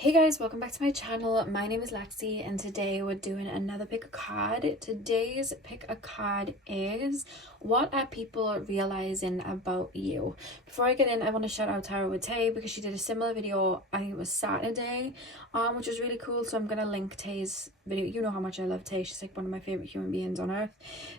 Hey guys, welcome back to my channel. My name is Lexi and today we're doing another pick a card. Today's pick a card is what are people realizing about you? Before I get in, I want to shout out Tara with Tay because she did a similar video, I think it was Saturday, which was really cool. So I'm going to link Tay's video. You know how much I love Tay. She's like one of my favorite human beings on earth.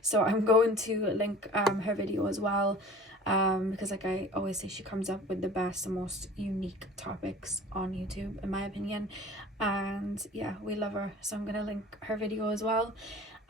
So I'm going to link her video as well. Because like I always say, she comes up with the best and most unique topics on YouTube in my opinion, and yeah, we love her, so I'm gonna link her video as well.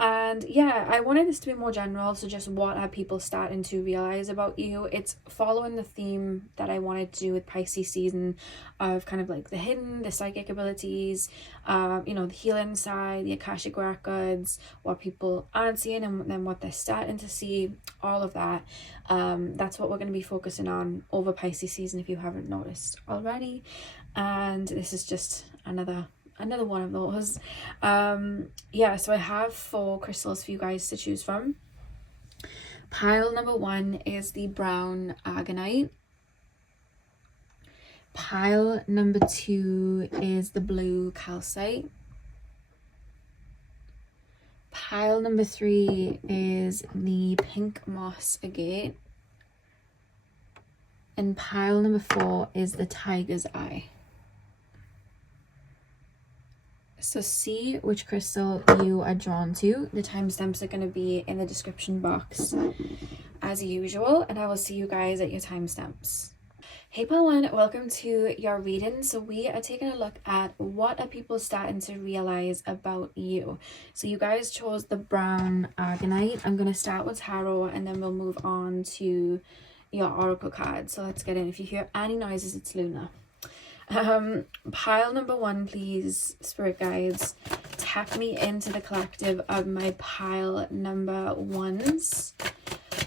And yeah, I wanted this to be more general, so just what are people starting to realize about you. It's following the theme that I wanted to do with Pisces season of kind of like the hidden, the psychic abilities, you know, the healing side, the Akashic records, what people aren't seeing and then what they're starting to see, all of that. That's what we're going to be focusing on over Pisces season if you haven't noticed already. And this is just another one of those. Yeah, so I have 4 crystals for you guys to choose from. Pile number 1 is the brown argonite. Pile number 2 is the blue calcite. Pile number 3 is the pink moss agate. And pile number 4 is the tiger's eye. So see which crystal you are drawn to. The timestamps are going to be in the description box as usual, and I will see you guys at your timestamps. Hey pile 1, welcome to your reading. So we are taking a look at what are people starting to realize about you. So you guys chose the brown argonite. I'm going to start with tarot and then we'll move on to your oracle card. So let's get in. If you hear any noises, it's Luna. Pile number 1, please, spirit guides, tap me into the collective of my pile number 1s.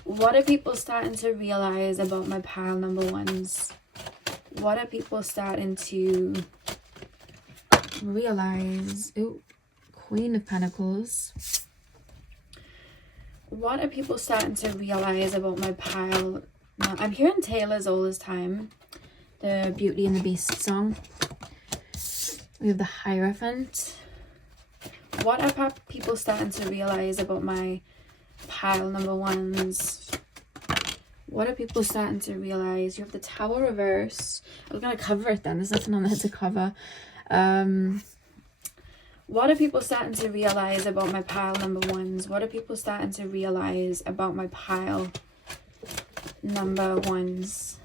What are people starting to realize about my pile number 1s? What are people starting to realize? Ooh, Queen of Pentacles. What are people starting to realize about my pile? Now, I'm hearing Taylor's all this time. The Beauty and the Beast song. We have the Hierophant. What are people starting to realize about my pile number 1s? What are people starting to realize? You have the Tower reversed. I was going to cover it then. There's nothing on there to cover. What are people starting to realize about my pile number 1s? What are people starting to realize about my pile number 1s?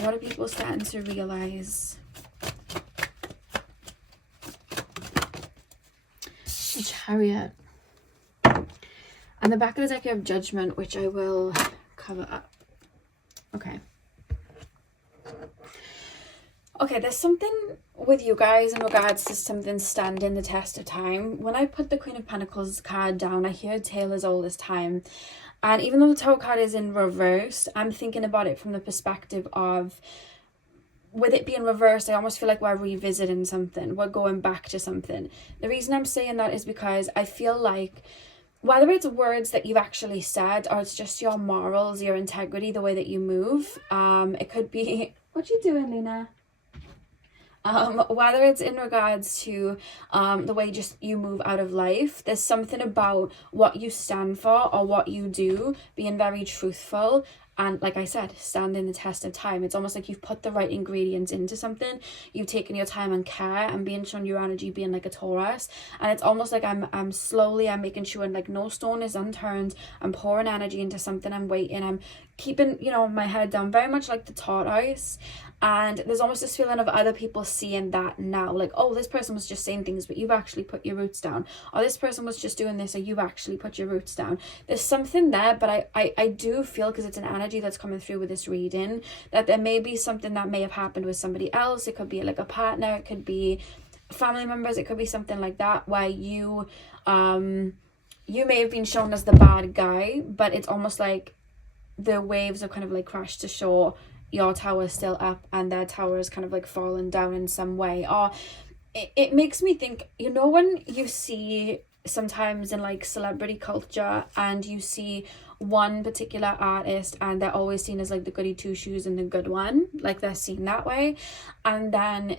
What are people starting to realize? The Chariot. And the back of the deck you have Judgment, which I will cover up. Okay. Okay, there's something with you guys in regards to something standing the test of time. When I put the Queen of Pentacles card down, I hear Taylor's all this time. And even though the Tower card is in reverse, I'm thinking about it from the perspective of, with it being reversed, I almost feel like we're revisiting something. We're going back to something. The reason I'm saying that is because I feel like whether it's words that you've actually said or it's just your morals, your integrity, the way that you move, it could be... What you doing, Luna? Whether it's in regards to the way just you move out of life, there's something about what you stand for or what you do being very truthful and, like I said, standing the test of time. It's almost like you've put the right ingredients into something. You've taken your time and care and being shown your energy being like a Taurus. And it's almost like I'm making sure like no stone is unturned. I'm pouring energy into something. I'm waiting. I'm keeping, you know, my head down, very much like the tortoise. And there's almost this feeling of other people seeing that now, like, oh, this person was just saying things but you've actually put your roots down, or this person was just doing this or you've actually put your roots down. There's something there, but I do feel, because it's an energy that's coming through with this reading, that there may be something that may have happened with somebody else. It could be like a partner, it could be family members, it could be something like that where you may have been shown as the bad guy, but it's almost like the waves have kind of like crashed to shore. Your tower is still up and their tower is kind of like fallen down in some way. Or it makes me think, you know, when you see sometimes in like celebrity culture and you see one particular artist and they're always seen as like the goody two shoes and the good one, like they're seen that way. And then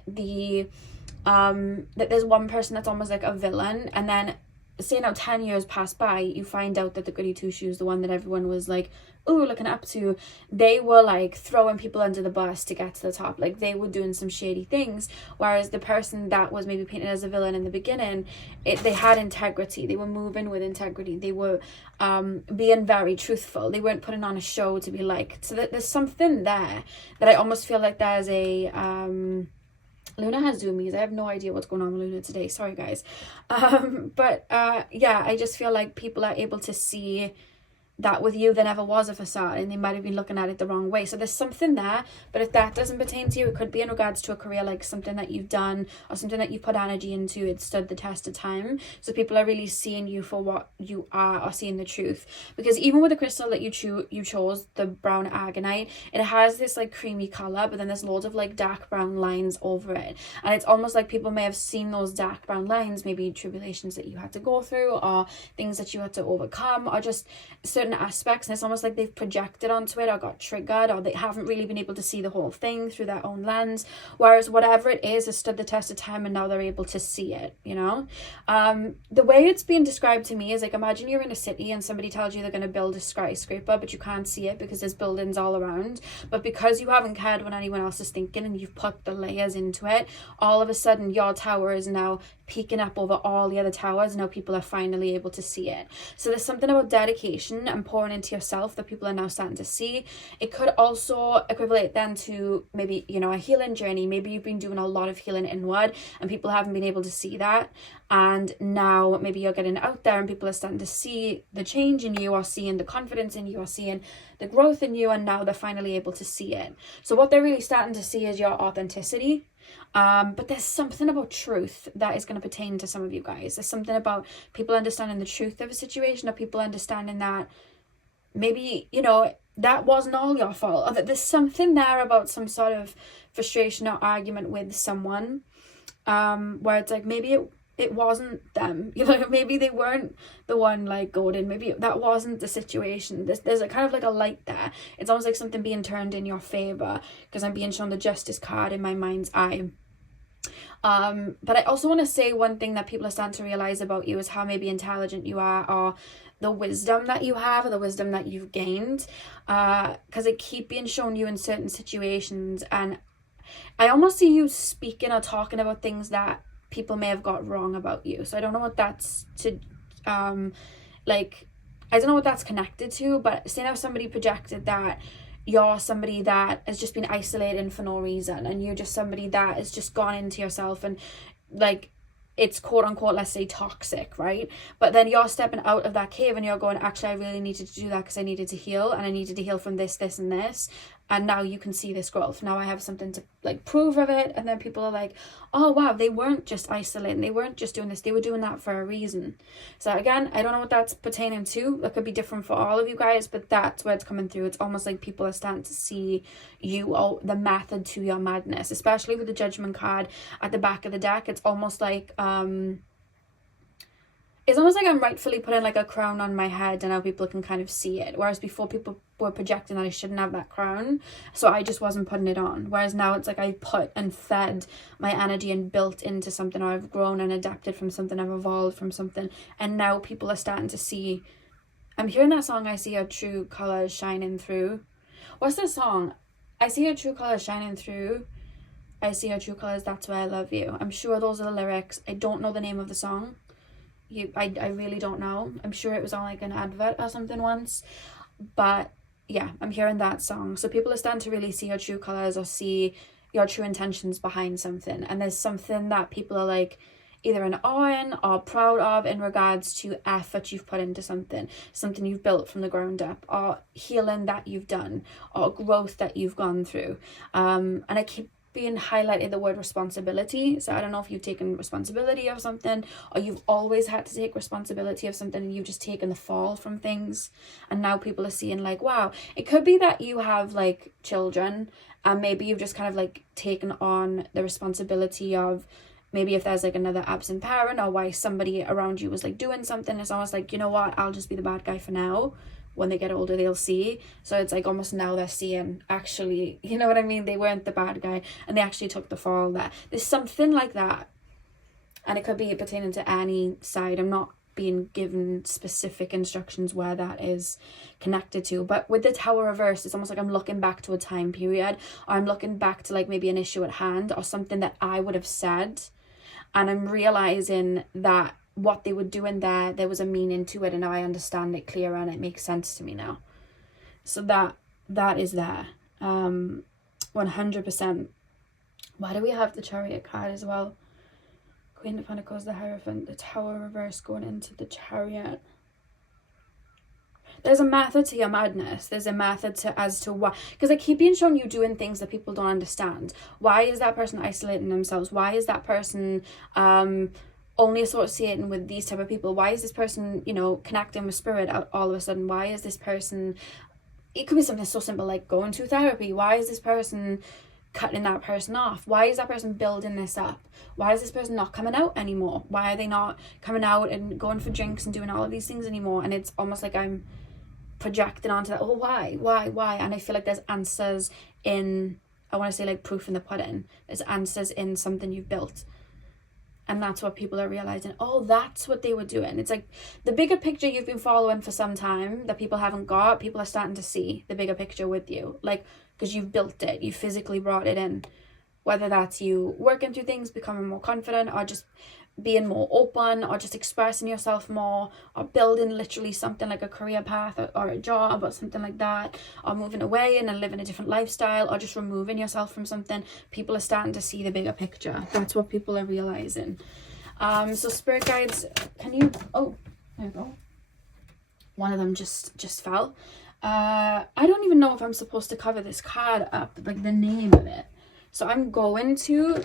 that there's one person that's almost like a villain, and then say now 10 years pass by, you find out that the goody two shoes, the one that everyone was like, ooh, looking up to, they were like throwing people under the bus to get to the top. Like they were doing some shady things, whereas the person that was maybe painted as a villain in the beginning, they had integrity, they were moving with integrity, they were being very truthful, they weren't putting on a show to be liked. So that there's something there that I almost feel like there's a Luna has zoomies. I have no idea what's going on with Luna today. Sorry, guys. Yeah, I just feel like people are able to see that with you there never was a facade, and they might have been looking at it the wrong way. So there's something there, but if that doesn't pertain to you, it could be in regards to a career, like something that you've done or something that you put energy into, it stood the test of time. So people are really seeing you for what you are, or seeing the truth. Because even with the crystal that you chose, the brown aragonite, it has this like creamy color, but then there's loads of like dark brown lines over it, and it's almost like people may have seen those dark brown lines, maybe tribulations that you had to go through, or things that you had to overcome, or just certain aspects, and it's almost like they've projected onto it or got triggered, or they haven't really been able to see the whole thing through their own lens, whereas whatever it is has stood the test of time, and now they're able to see it, you know. The way it's being described to me is like, imagine you're in a city and somebody tells you they're going to build a skyscraper, but you can't see it because there's buildings all around, but because you haven't cared what anyone else is thinking and you've put the layers into it, all of a sudden your tower is now peeking up over all the other towers, and now people are finally able to see it. So there's something about dedication and pouring into yourself that people are now starting to see. It could also equivalent then to maybe, you know, a healing journey. Maybe you've been doing a lot of healing inward and people haven't been able to see that, and now maybe you're getting out there and people are starting to see the change in you, or seeing the confidence in you, or seeing the growth in you, and now they're finally able to see it. So what they're really starting to see is your authenticity. But there's something about truth that is going to pertain to some of you guys. There's something about people understanding the truth of a situation, or people understanding that maybe, you know, that wasn't all your fault, or that there's something there about some sort of frustration or argument with someone, where it's like maybe it wasn't them, you know, maybe they weren't the one like Gordon, maybe that wasn't the situation. There's a kind of like a light there. It's almost like something being turned in your favor, because I'm being shown the Justice card in my mind's eye. But I also want to say one thing that people are starting to realize about you is how maybe intelligent you are, or the wisdom that you have, or the wisdom that you've gained, because it keep being shown you in certain situations, and I almost see you speaking or talking about things that people may have got wrong about you. So I don't know what that's to like, I don't know what that's connected to, but say now somebody projected that you're somebody that has just been isolated for no reason, and you're just somebody that has just gone into yourself, and like it's quote unquote, let's say, toxic, right? But then you're stepping out of that cave and you're going, actually I really needed to do that because I needed to heal, and I needed to heal from this, this and this, and now you can see this growth. Now I have something to like prove of it, and then people are like, oh wow, they weren't just isolating, they weren't just doing this, they were doing that for a reason. So again, I don't know what that's pertaining to. That could be different for all of you guys, but that's where it's coming through. It's almost like people are starting to see you, or the method to your madness, especially with the Judgment card at the back of the deck. It's almost like it's almost like I'm rightfully putting like a crown on my head, and now people can kind of see it. Whereas before, people were projecting that I shouldn't have that crown, so I just wasn't putting it on. Whereas now it's like I put and fed my energy and built into something, or I've grown and adapted from something, I've evolved from something, and now people are starting to see. I'm hearing that song, I see your true colors shining through. What's the song? I see your true colors shining through. I see your true colors, that's why I love you. I'm sure those are the lyrics. I don't know the name of the song. I really don't know. I'm sure it was on like an advert or something once, but yeah, I'm hearing that song. So people are starting to really see your true colors, or see your true intentions behind something, and there's something that people are like either in awe in or proud of in regards to effort you've put into something you've built from the ground up, or healing that you've done, or growth that you've gone through. And I keep being highlighted the word responsibility. So I don't know if you've taken responsibility of something, or you've always had to take responsibility of something, and you've just taken the fall from things, and now people are seeing like, wow. It could be that you have like children, and maybe you've just kind of like taken on the responsibility of, maybe if there's like another absent parent, or why somebody around you was like doing something, it's almost like, you know what, I'll just be the bad guy for now, when they get older they'll see. So it's like almost now they're seeing, actually, you know what I mean, they weren't the bad guy and they actually took the fall. That there's something like that, and it could be pertaining to any side. I'm not being given specific instructions where that is connected to, but with the Tower reversed, it's almost like I'm looking back to a time period, or I'm looking back to like maybe an issue at hand or something that I would have said, and I'm realizing that what they were doing there was a meaning to it, and now I understand it clearer and it makes sense to me now. So that is there, 100%. Why do we have the Chariot card as well? Queen of Pentacles, the Hierophant, the Tower reverse going into the Chariot. There's a method to your madness. There's a method to as to why. Because I keep being shown you doing things that people don't understand. Why is that person isolating themselves? Why is that person only associating with these type of people? Why is this person, you know, connecting with spirit all of a sudden? Why is this person... It could be something so simple like going to therapy. Why is this person cutting that person off? Why is that person building this up? Why is this person not coming out anymore? Why are they not coming out and going for drinks and doing all of these things anymore? And it's almost like I'm projecting onto that. Oh, why? And I feel like there's answers in, I want to say like proof in the pudding. There's answers in something you've built. And that's what people are realizing. Oh, that's what they were doing. It's like the bigger picture you've been following for some time that people haven't got, people are starting to see the bigger picture with you. Like, because you've built it, you physically brought it in. Whether that's you working through things, becoming more confident, or just being more open, or just expressing yourself more, or building literally something like a career path or a job or something like that, or moving away and then living a different lifestyle, or just removing yourself from something. People are starting to see the bigger picture. That's what people are realizing. So spirit guides, can you... Oh, there you go. One of them just fell. I don't even know if I'm supposed to cover this card up, like the name of it. So I'm going to,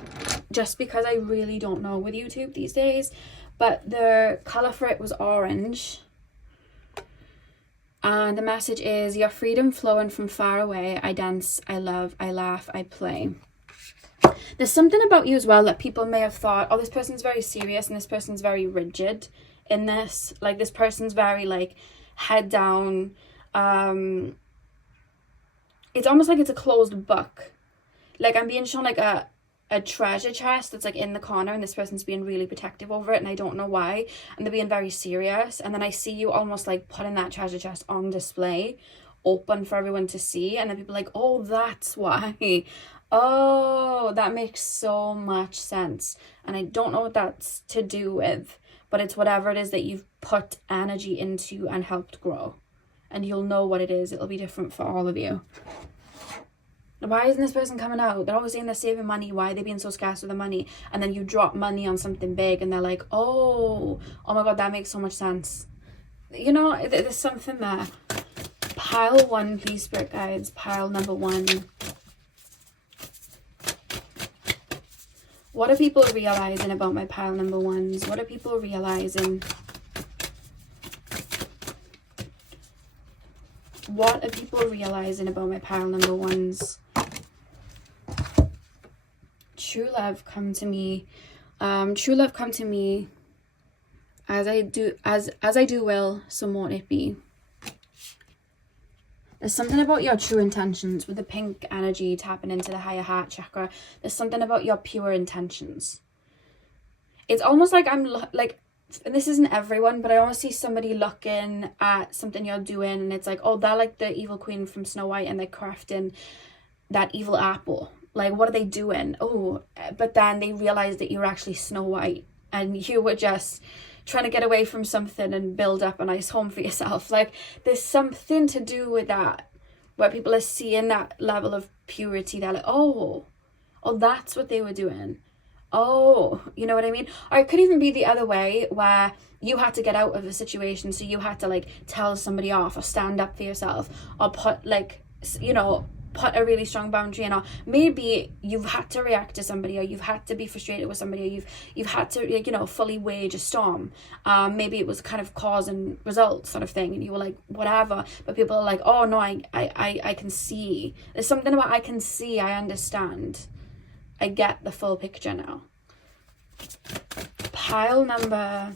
just because I really don't know with YouTube these days. But the color for it was orange. And the message is, your freedom flowing from far away. I dance, I love, I laugh, I play. There's something about you as well that people may have thought, oh, this person's very serious and this person's very rigid in this. Like, this person's very, like, head down. It's almost like it's a closed book. Like, I'm being shown like a treasure chest that's like in the corner, and this person's being really protective over it, and I don't know why, and they're being very serious. And then I see you almost like putting that treasure chest on display, open for everyone to see, and then people are like, oh, that's why. Oh, that makes so much sense. And I don't know what that's to do with, but it's whatever it is that you've put energy into and helped grow. And you'll know what it is. It'll be different for all of you. Why isn't this person coming out? They're always saying they're saving money. Why are they being so scarce with the money? And then you drop money on something big and they're like, oh my God, that makes so much sense. You know, there's something there. Pile 1, please, spirit guides. Pile number 1. What are people realizing about my pile number 1s? What are people realizing? What are people realizing about my pile number 1s? True love come to me. True love come to me. As I do will, so won't it be. There's something about your true intentions with the pink energy tapping into the higher heart chakra. There's something about your pure intentions. It's almost like I'm like, and this isn't everyone, but I almost see somebody looking at something you're doing, and it's like, oh, they're like the evil queen from Snow White, and they're crafting that evil apple. Like, what are they doing? Oh, but then they realize that you're actually Snow White, and you were just trying to get away from something and build up a nice home for yourself. Like, there's something to do with that, where people are seeing that level of purity. They're like, oh, that's what they were doing. Oh, you know what I mean? Or it could even be the other way, where you had to get out of the situation, so you had to like tell somebody off or stand up for yourself, or put like, you know, put a really strong boundary in, or maybe you've had to react to somebody, or you've had to be frustrated with somebody, or you've had to, you know, fully wage a storm. Maybe it was kind of cause and result sort of thing, and you were like, whatever, but people are like, oh no, I can see. There's something about I can see, I understand. I get the full picture now. Pile number...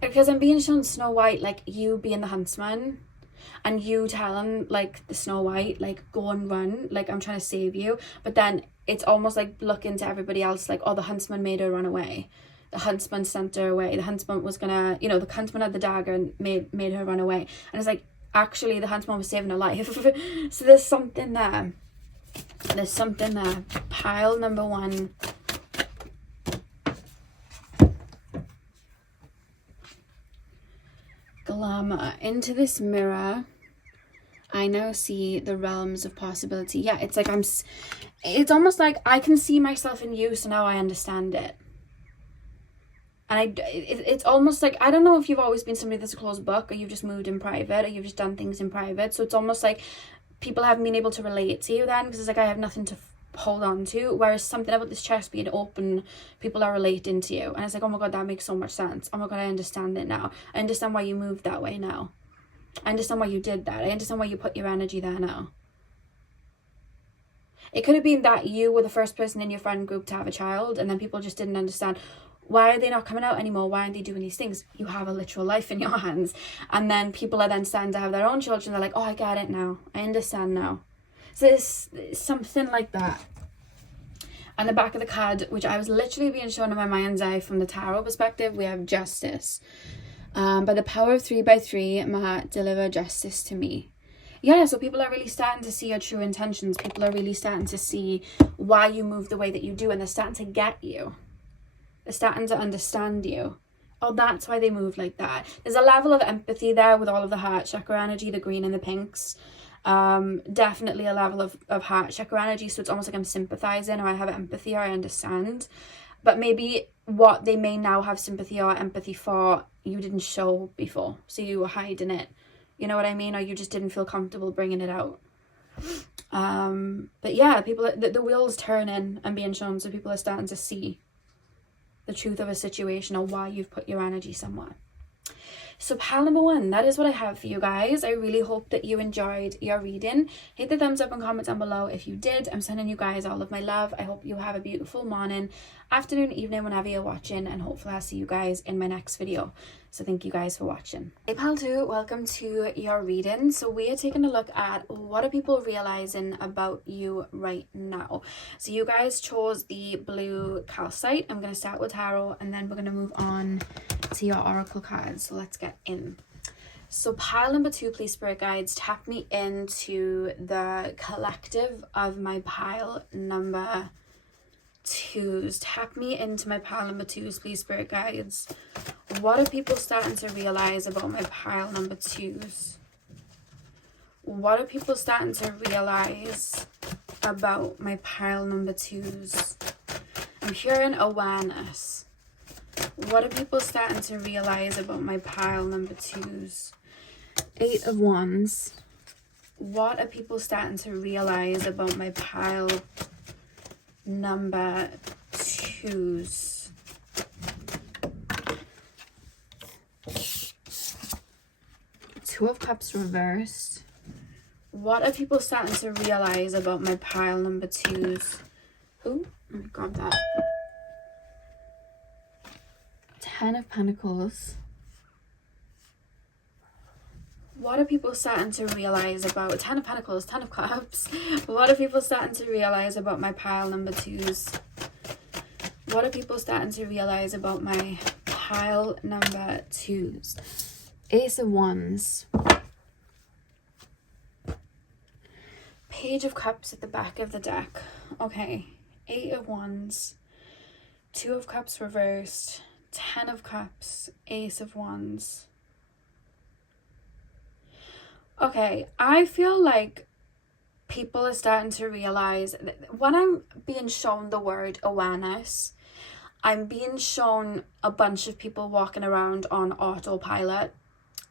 because I'm being shown Snow White, like you being the huntsman, and you telling like the Snow White, like, go and run, like, I'm trying to save you. But then it's almost like looking to everybody else like, oh, the huntsman made her run away, the huntsman sent her away, the huntsman was gonna, you know, the huntsman had the dagger and made her run away. And it's like, actually the huntsman was saving her life. So there's something there. Pile number 1. Glamour. Into this mirror, I now see the realms of possibility. Yeah, it's like it's almost like I can see myself in you, so now I understand it. And it's almost like, I don't know if you've always been somebody that's a closed book, or you've just moved in private, or you've just done things in private. So it's almost like people haven't been able to relate to you then, because it's like, I have nothing to hold on to. Whereas something about this chest being open, people are relating to you. And it's like, oh my God, that makes so much sense. Oh my God, I understand it now. I understand why you moved that way now. I understand why you did that. I understand why you put your energy there now. It could have been that you were the first person in your friend group to have a child, and then people just didn't understand, why are they not coming out anymore? Why aren't they doing these things? You have a literal life in your hands. And then people are then starting to have their own children. They're like, oh, I get it now. I understand now. So it's something like that. And the back of the card, which I was literally being shown in my mind's eye from the tarot perspective, we have justice. By the power of 3x3, Magha, deliver justice to me. Yeah, so people are really starting to see your true intentions. People are really starting to see why you move the way that you do, and they're starting to get you. They're starting to understand you. Oh, that's why they move like that. There's a level of empathy there with all of the heart chakra energy, the green and the pinks. Definitely a level of heart chakra energy. So it's almost like I'm sympathizing, or I have empathy, or I understand. But maybe what they may now have sympathy or empathy for, you didn't show before. So you were hiding it. You know what I mean? Or you just didn't feel comfortable bringing it out. But yeah, people, the wheel's turning and being shown. So people are starting to see the truth of a situation, or why you've put your energy somewhere. So pile number 1, that is what I have for you guys. I really hope that you enjoyed your reading. Hit the thumbs up and comment down below if you did. I'm sending you guys all of my love. I hope you have a beautiful morning, afternoon, evening, whenever you're watching, and hopefully I'll see you guys in my next video. So thank you guys for watching. Hey pile 2, welcome to your reading. So we are taking a look at what are people realizing about you right now. So you guys chose the blue calcite. I'm going to start with tarot, and then we're going to move on to your oracle cards. So let's get in. So pile number 2, please, spirit guides, tap me into the collective of my pile number 2s. Tap me into my pile number 2s, please, spirit guides. What are people starting to realize about my pile number 2s? What are people starting to realize about my pile number 2s? I'm hearing awareness. What are people starting to realize about my pile number 2s? 8 of Wands. What are people starting to realize about my pile number 2s? Two of Cups reversed. What are people starting to realize about my pile number 2s? Oh, let me grab that. 10 of Pentacles. What are people starting to realize about 10 of Pentacles, 10 of Cups? What are people starting to realize about my pile number 2s? What are people starting to realize about my pile number 2s? Ace of Wands. Page of Cups at the back of the deck. Okay. 8 of Wands. 2 of Cups reversed. 10 of Cups. Ace of Wands. Okay, I feel like people are starting to realize that when I'm being shown the word awareness, I'm being shown a bunch of people walking around on autopilot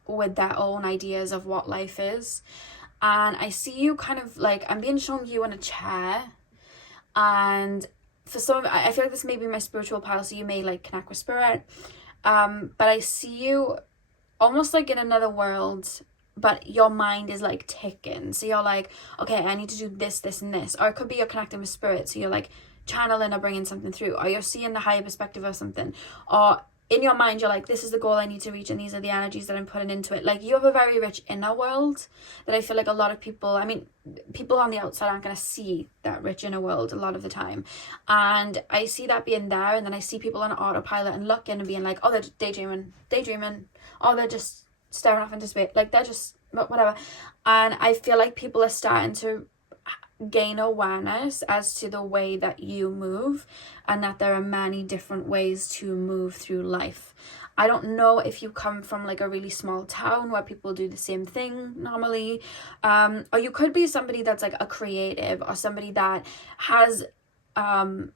with their own ideas of what life is. And I see you kind of like, I'm being shown you in a chair. And for some, I feel like this may be my spiritual pile, so you may like connect with spirit. But I see you almost like in another world, but your mind is like ticking. So you're like, okay, I need to do this, this, and this. Or it could be you're connecting with spirit. So you're like channeling or bringing something through. Or you're seeing the higher perspective of something. Or in your mind, you're like, this is the goal I need to reach, and these are the energies that I'm putting into it. Like, you have a very rich inner world that I feel like a lot of people, I mean, people on the outside aren't going to see that rich inner world a lot of the time. And I see that being there, and then I see people on autopilot and looking and being like, oh, they're daydreaming. Oh, they're just staring off into space. Like, they're just whatever. And I feel like people are starting to gain awareness as to the way that you move, and that there are many different ways to move through life. I don't know if you come from like a really small town where people do the same thing normally, or you could be somebody that's like a creative, or somebody that has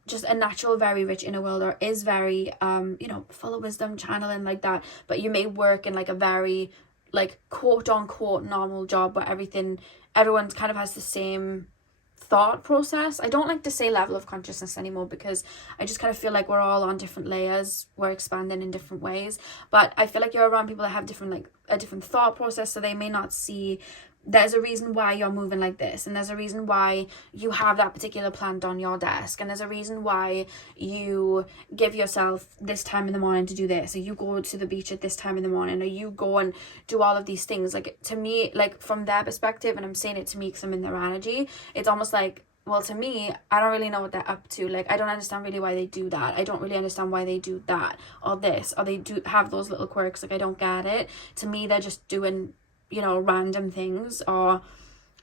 just a natural very rich inner world, or is very you know, full of wisdom, channeling like that, but you may work in like a very like quote unquote normal job where everyone kind of has the same thought process. I don't like to say level of consciousness anymore, because I just kind of feel like we're all on different layers, we're expanding in different ways. But I feel like you're around people that have different, like a different thought process, so they may not see there's a reason why you're moving like this, and there's a reason why you have that particular plant on your desk, and there's a reason why you give yourself this time in the morning to do this, or you go to the beach at this time in the morning, or you go and do all of these things. Like, to me, like from their perspective, and I'm saying it to me because I'm in their energy, it's almost like, well, to me, I don't really know what they're up to. Like, I don't understand really why they do that. I don't really understand why they do that or this, or they do have those little quirks. Like, I don't get it. To me, they're just doing, you know, random things, or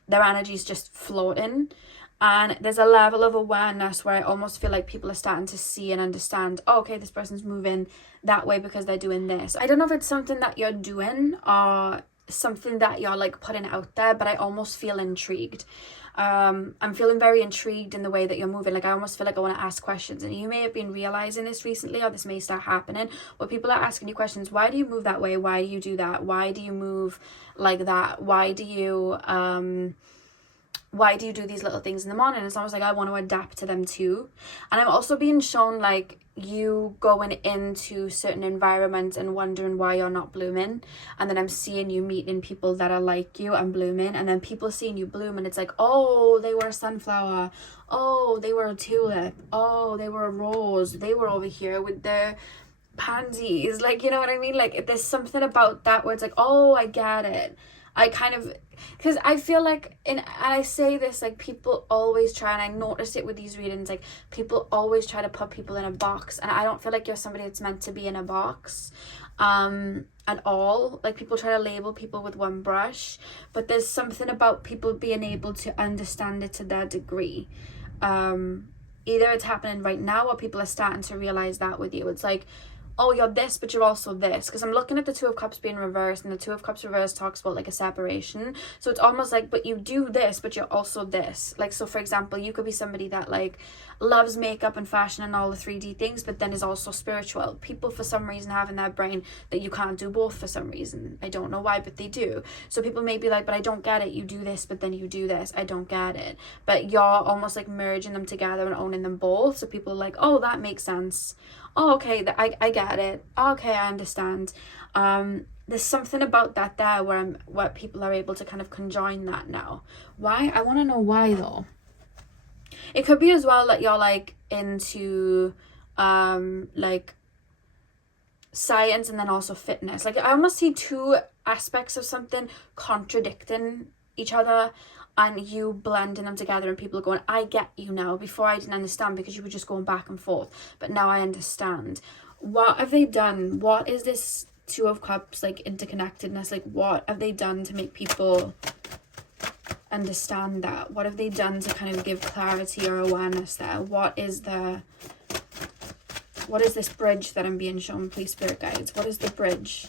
their energy's just floating. And there's a level of awareness where I almost feel like people are starting to see and understand, oh, okay, this person's moving that way because they're doing this. I don't know if it's something that you're doing or something that you're like putting out there, but I almost feel intrigued. I'm feeling very intrigued in the way that you're moving. Like, I almost feel like I want to ask questions, and you may have been realizing this recently, or this may start happening, where people are asking you questions. Why do you move that way? Why do you do that? Why do you move like that? Why do you do these little things in the morning? It's almost like I want to adapt to them too. And I'm also being shown like you going into certain environments and wondering why you're not blooming, and then I'm seeing you meeting people that are like you and blooming, and then people seeing you bloom, and it's like, oh, they were a sunflower, oh, they were a tulip, oh, they were a rose, they were over here with their pansies. Like, you know what I mean? Like, there's something about that where it's like, oh, I get it. I kind of, because I feel like, and I say this, like, people always try, and I notice it with these readings, like, people always try to put people in a box, and I don't feel like you're somebody that's meant to be in a box at all. Like, people try to label people with one brush, but there's something about people being able to understand it to their degree. Either it's happening right now, or people are starting to realize that with you. It's like, oh, you're this, but you're also this. Because I'm looking at the Two of Cups being reversed, and the Two of Cups reversed talks about like a separation. So it's almost like, but you do this, but you're also this. Like, so for example, you could be somebody that like loves makeup and fashion and all the 3D things, but then is also spiritual. People for some reason have in their brain that you can't do both for some reason. I don't know why, but they do. So people may be like, but I don't get it. You do this, but then you do this. I don't get it. But you're almost like merging them together and owning them both. So people are like, oh, that makes sense. Oh, okay, I get it. Okay, I understand. There's something about that there where people are able to kind of conjoin that now. Why? I want to know why though. It could be as well that you're like into like science and then also fitness. Like, I almost see two aspects of something contradicting each other, and you blending them together, and people are going, I get you now. Before I didn't understand because you were just going back and forth, but now I understand. What have they done? What is this Two of Cups, like, interconnectedness? Like, what have they done to make people understand that? What have they done to kind of give clarity or awareness there? What is this bridge that I'm being shown, please, spirit guides? What is the bridge?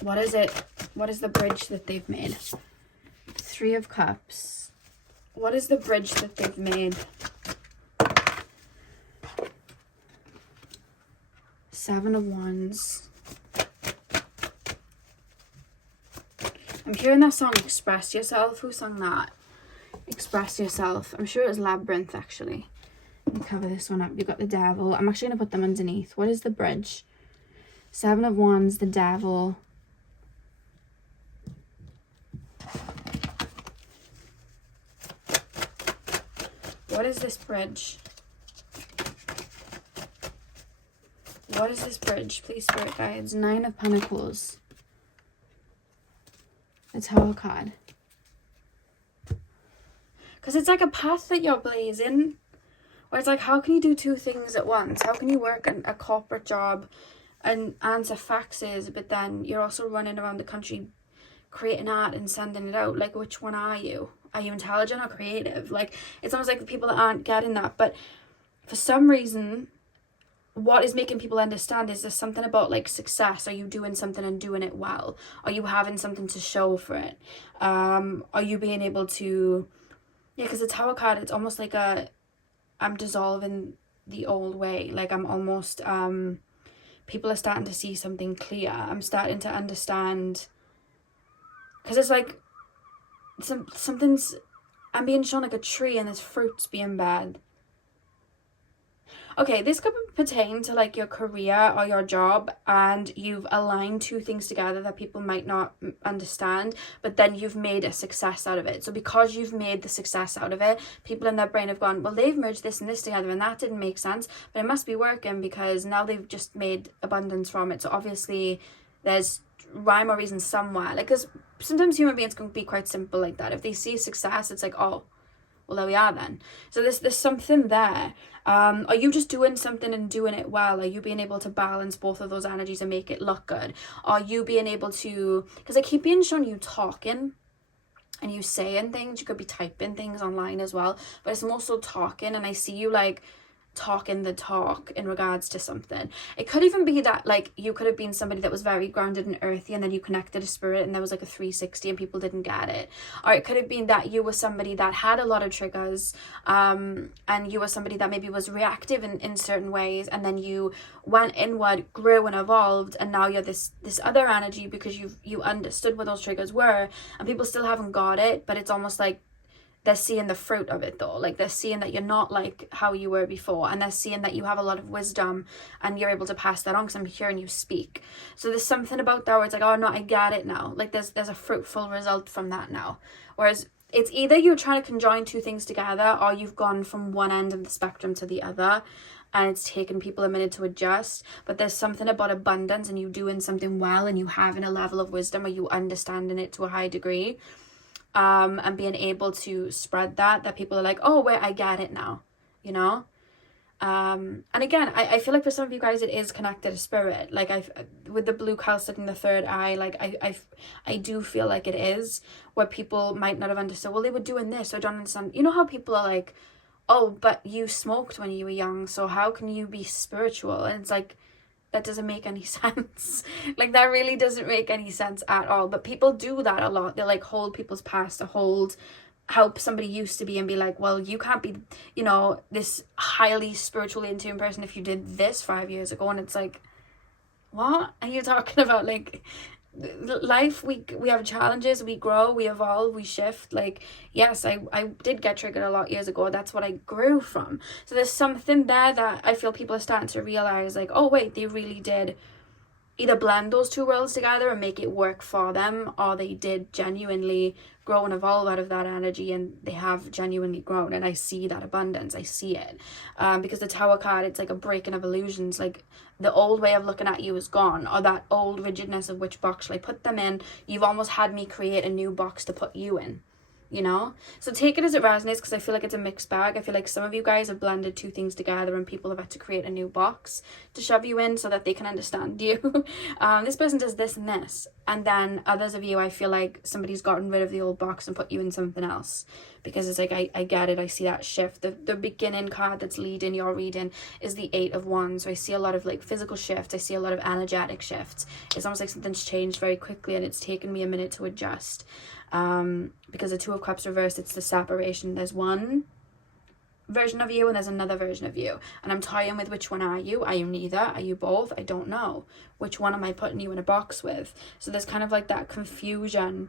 What is it? What is the bridge that they've made? Three of Cups. What is the bridge that they've made? Seven of Wands. I'm hearing that song, Express Yourself. Who sung that? Express Yourself. I'm sure it was Labyrinth, actually. Let me cover this one up. You've got the Devil. I'm actually going to put them underneath. What is the bridge? Seven of Wands, the Devil. What is this bridge? what is this bridge? Please, Spirit Guides. 9 of Pentacles. A Tower card. Because it's like a path that you're blazing. Where it's like, how can you do 2 things at once? How can you work a corporate job and answer faxes, but then you're also running around the country creating art and sending it out? Like, which one are you? Are you intelligent or creative? Like, it's almost like the people that aren't getting that. But for some reason, what is making people understand is there's something about like success. Are you doing something and doing it well? Are you having something to show for it? Are you being able to... Yeah, because the Tower card, it's almost like I'm dissolving the old way. Like, I'm almost... people are starting to see something clear. I'm starting to understand... Because it's like... something's... I'm being shown like a tree and there's fruits being bad. Okay, this could pertain to like your career or your job, and you've aligned 2 things together that people might not understand, but then you've made a success out of it. So because you've made the success out of it, people in their brain have gone, well, they've merged this and this together and that didn't make sense, but it must be working because now they've just made abundance from it. So obviously there's rhyme or reason somewhere. Like, because sometimes human beings can be quite simple like that. If they see success, it's like, oh, well, there we are then. So there's something there. Are you just doing something and doing it well? Are you being able to balance both of those energies and make it look good? Are you being able to... Because I keep being shown you talking and you saying things. You could be typing things online as well. But it's more so talking. And I see you like talking the talk in regards to something. It could even be that like you could have been somebody that was very grounded and earthy, and then you connected a spirit and there was like a 360 and people didn't get it. Or it could have been that you were somebody that had a lot of triggers, and you were somebody that maybe was reactive in certain ways, and then you went inward, grew and evolved, and now you're this other energy because you understood what those triggers were, and people still haven't got it. But it's almost like they're seeing the fruit of it though. Like, they're seeing that you're not like how you were before, and they're seeing that you have a lot of wisdom and you're able to pass that on, because I'm hearing you speak. So there's something about that where it's like, oh no, I get it now. Like, there's a fruitful result from that now. Whereas it's either you're trying to conjoin 2 things together, or you've gone from one end of the spectrum to the other, and it's taken people a minute to adjust. But there's something about abundance and you doing something well and you having a level of wisdom, or you understanding it to a high degree, and being able to spread that people are like, oh wait, I get it now, you know. And again, I feel like for some of you guys it is connected to spirit. Like, with the blue cow sitting in the 3rd eye, like I do feel like it is, where people might not have understood, well, they were doing this, so I don't understand. You know how people are like, oh, but you smoked when you were young, so how can you be spiritual? And it's like, that doesn't make any sense. Like, that really doesn't make any sense at all. But people do that a lot. They like hold people's past, to hold how somebody used to be, and be like, well, you can't be, you know, this highly spiritually in tune person if you did this 5 years ago. And it's like, what are you talking about? Like, life, we have challenges, we grow, we evolve, we shift. Like, yes, I did get triggered a lot years ago. That's what I grew from. So there's something there that I feel people are starting to realize, like, oh wait, they really did either blend those 2 worlds together and make it work for them, or they did genuinely grow and evolve out of that energy, and they have genuinely grown. And I see that abundance, I see it, because the Tower card, it's like a breaking of illusions. Like, the old way of looking at you is gone, or that old rigidness of which box shall I put them in. You've almost had me create a new box to put you in, you know. So take it as it resonates, because I feel like it's a mixed bag. I feel like some of you guys have blended 2 things together, and people have had to create a new box to shove you in so that they can understand you. This person does this and this, and then others of you, I feel like somebody's gotten rid of the old box and put you in something else, because it's like, I get it. I see that shift. The beginning card that's leading your reading is the 8 of Wands. So I see a lot of like physical shifts. I see a lot of energetic shifts. It's almost like something's changed very quickly, and it's taken me a minute to adjust. Because the 2 of Cups reversed, it's the separation. There's one version of you and there's another version of you, and I'm toying with, which one are you? Are you neither? Are you both? I don't know. Which one am I putting you in a box with? So there's kind of like that confusion.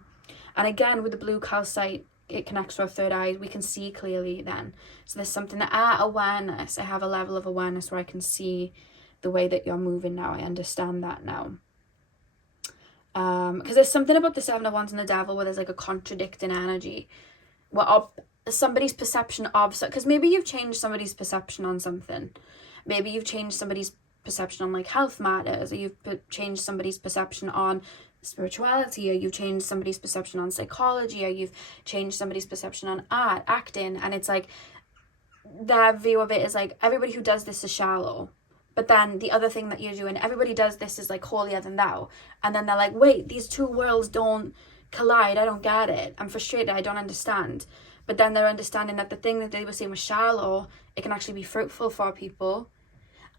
And again, with the blue calcite, it connects to our 3rd eye. We can see clearly then. So there's something that, awareness. I have a level of awareness where I can see the way that you're moving now. I understand that now. Because there's something about the 7 of Wands and the Devil where there's like a contradicting energy. Well, somebody's perception of, because maybe you've changed somebody's perception on something. Maybe you've changed somebody's perception on like health matters, or you've changed somebody's perception on spirituality, or you've changed somebody's perception on psychology, or you've changed somebody's perception on art, acting. And it's like their view of it is like, everybody who does this is shallow, but then the other thing that you're doing, everybody does this is like holier than thou. And then they're like, wait, these two worlds don't collide. I don't get it. I'm frustrated. I don't understand. But then they're understanding that the thing that they were saying was shallow, it can actually be fruitful for people.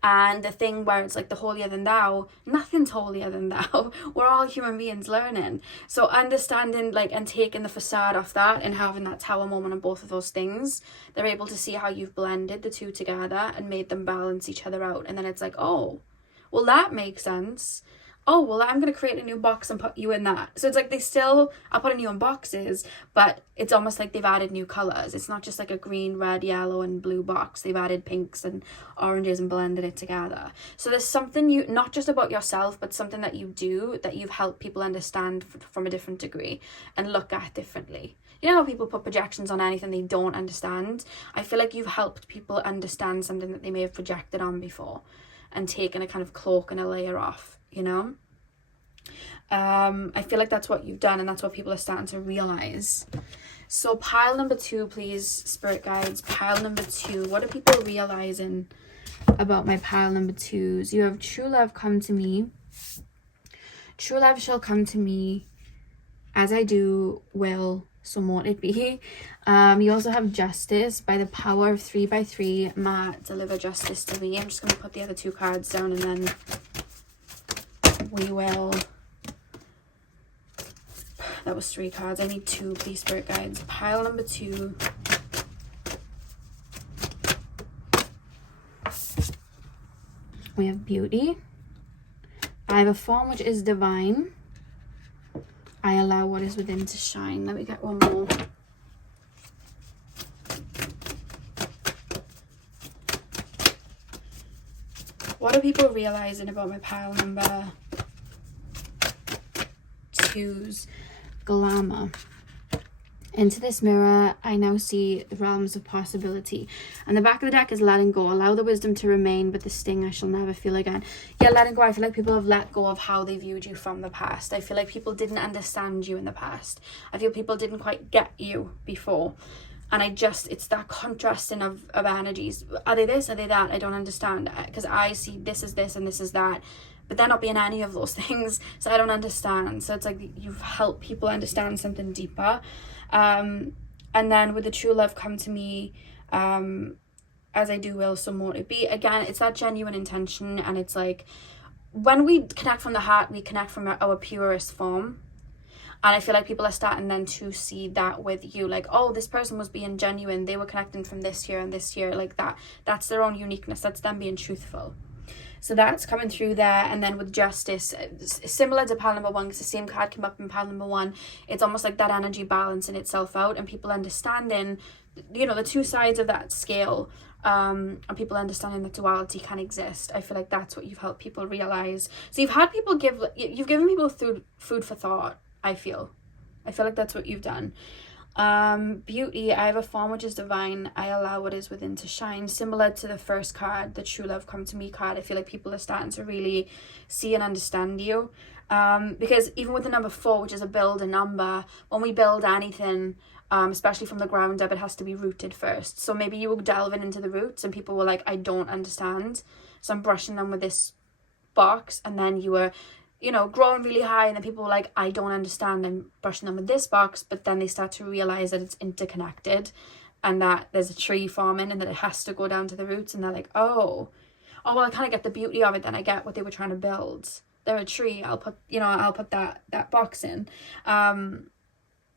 And the thing where it's like the holier than thou, nothing's holier than thou. We're all human beings learning. So understanding like and taking the facade off that and having that tower moment on both of those things, they're able to see how you've blended the two together and made them balance each other out. And then it's like, oh, well, that makes sense. Oh, well, I'm going to create a new box and put you in that. So it's like I'll put you in boxes, but it's almost like they've added new colors. It's not just like a green, red, yellow, and blue box. They've added pinks and oranges and blended it together. So there's something not just about yourself, but something that you do that you've helped people understand from a different degree and look at differently. You know how people put projections on anything they don't understand? I feel like you've helped people understand something that they may have projected on before and taken a kind of cloak and a layer off. You know, I feel like that's what you've done, and that's what people are starting to realize. So pile number 2, please, spirit guides. Pile number 2. What are people realizing about my pile number 2s? You have true love come to me. True love shall come to me. As I do, will, so mote it be. You also have justice. By the power of 3 by 3, Ma, deliver justice to me. I'm just going to put the other 2 cards down, and then we will. That was 3 cards. I need 2, please, spirit guides. Pile number 2. We have beauty. I have a form which is divine. I allow what is within to shine. Let me get one more. What are people realizing about my pile number 2's glamour? Into this mirror, I now see the realms of possibility. And the back of the deck is letting go. Allow the wisdom to remain, but the sting I shall never feel again. Yeah, letting go. I feel like people have let go of how they viewed you from the past. I feel like people didn't understand you in the past. I feel people didn't quite get you before. And it's that contrasting of energies. Are they this? Are they that? I don't understand. Because I see this is this and this is that. But they're not being any of those things. So I don't understand. So it's like you've helped people understand something deeper. And then with the true love come to me, as I do will, so mote it be. Again, it's that genuine intention. And it's like when we connect from the heart, we connect from our purest form. And I feel like people are starting then to see that with you. Like, oh, this person was being genuine. They were connecting from this year and this year. Like that. That's their own uniqueness. That's them being truthful. So that's coming through there. And then with justice, similar to pile number 1, because the same card came up in pile number 1. It's almost like that energy balancing itself out. And people understanding, you know, the 2 sides of that scale. And people understanding that duality can exist. I feel like that's what you've helped people realize. So you've had people you've given people food for thought. I feel like that's what you've done. Beauty, I have a form which is divine. I allow what is within to shine. Similar to the first card, the true love come to me card. I feel like people are starting to really see and understand you. Because even with the number 4, which is a build a number, when we build anything, especially from the ground up, it has to be rooted first. So maybe you were delving into the roots and people were like, I don't understand. So I'm brushing them with this box, and then you were, you know, growing really high, and then people were like, I don't understand. I'm brushing them with this box, but then they start to realize that it's interconnected and that there's a tree forming and that it has to go down to the roots, and they're like, oh well, I kind of get the beauty of it. Then I get what they were trying to build. They're a tree. I'll put that box in.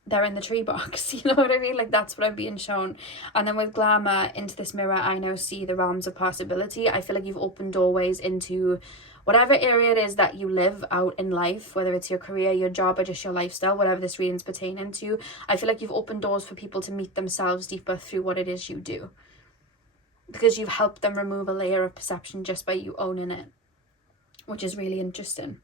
They're in the tree box, you know what I mean? Like, that's what I'm being shown. And then with glamour, into this mirror, I now see the realms of possibility. I feel like you've opened doorways into whatever area it is that you live out in life, whether it's your career, your job, or just your lifestyle, whatever this reading's pertaining to. I feel like you've opened doors for people to meet themselves deeper through what it is you do, because you've helped them remove a layer of perception just by you owning it, which is really interesting.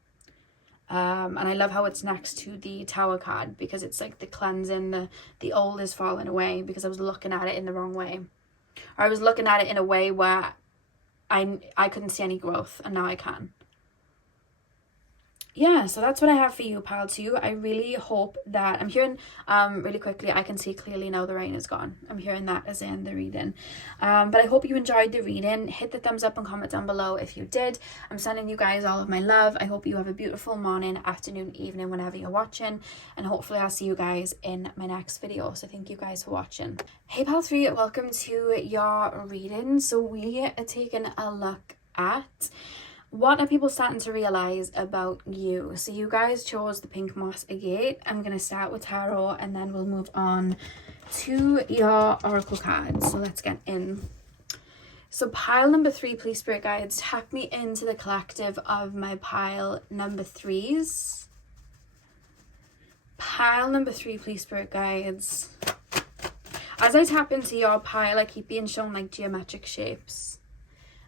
And I love how it's next to the Tower card, because it's like the cleansing, the old is falling away, because I was looking at it in the wrong way. Or I was looking at it in a way where I couldn't see any growth, and now I can. Yeah, so that's what I have for you, pile 2. I really hope that I'm hearing really quickly, I can see clearly now the rain is gone. I'm hearing that as in the reading. But I hope you enjoyed the reading. Hit the thumbs up and comment down below if you did. I'm sending you guys all of my love. I hope you have a beautiful morning, afternoon, evening, whenever you're watching, and hopefully I'll see you guys in my next video. So thank you guys for watching. Hey pile 3, welcome to your reading. So we are taking a look at what are people starting to realize about you. So you guys chose the pink moss agate. I'm going to start with tarot and then we'll move on to your oracle cards. So let's get in. So pile number 3, please spirit guides, tap me into the collective of my pile number 3s. Pile number 3, please spirit guides. As I tap into your pile, I keep being shown like geometric shapes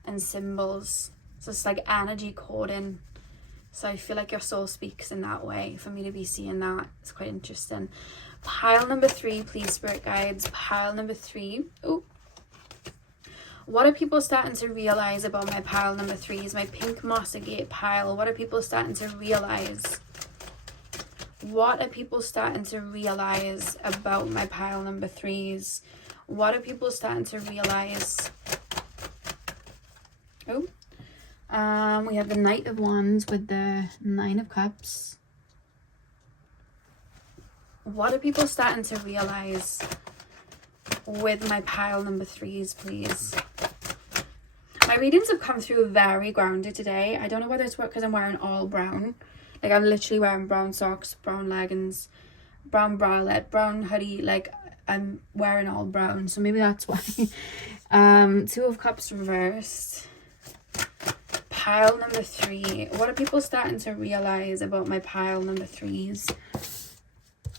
and symbols. So it's like energy coding. So I feel like your soul speaks in that way. For me to be seeing that, it's quite interesting. Pile number 3, please, spirit guides. Pile number 3. Oh. What are people starting to realize about my pile number 3s? My pink moss agate pile. What are people starting to realize? What are people starting to realize about my pile number 3s? What are people starting to realize? Oh. We have the Knight of Wands with the 9 of Cups. What are people starting to realize with my pile number 3s, please? My readings have come through very grounded today. I don't know whether it's because I'm wearing all brown. Like, I'm literally wearing brown socks, brown leggings, brown bralette, brown hoodie. Like, I'm wearing all brown. So maybe that's why. 2 of Cups reversed. Pile number 3. What are people starting to realize about my pile number 3s?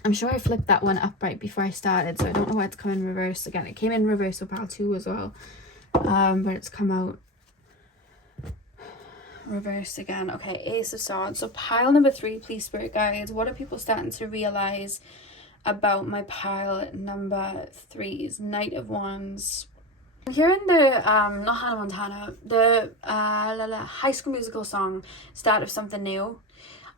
I'm sure I flipped that one up right before I started, so I don't know why it's come in reverse again. It came in reverse with pile 2 as well, but it's come out reversed again. Okay, Ace of Swords. So pile number 3, please, spirit guides. What are people starting to realize about my pile number 3s? Knight of Wands. Here in the not Hannah Montana, the High School Musical song Start of Something New,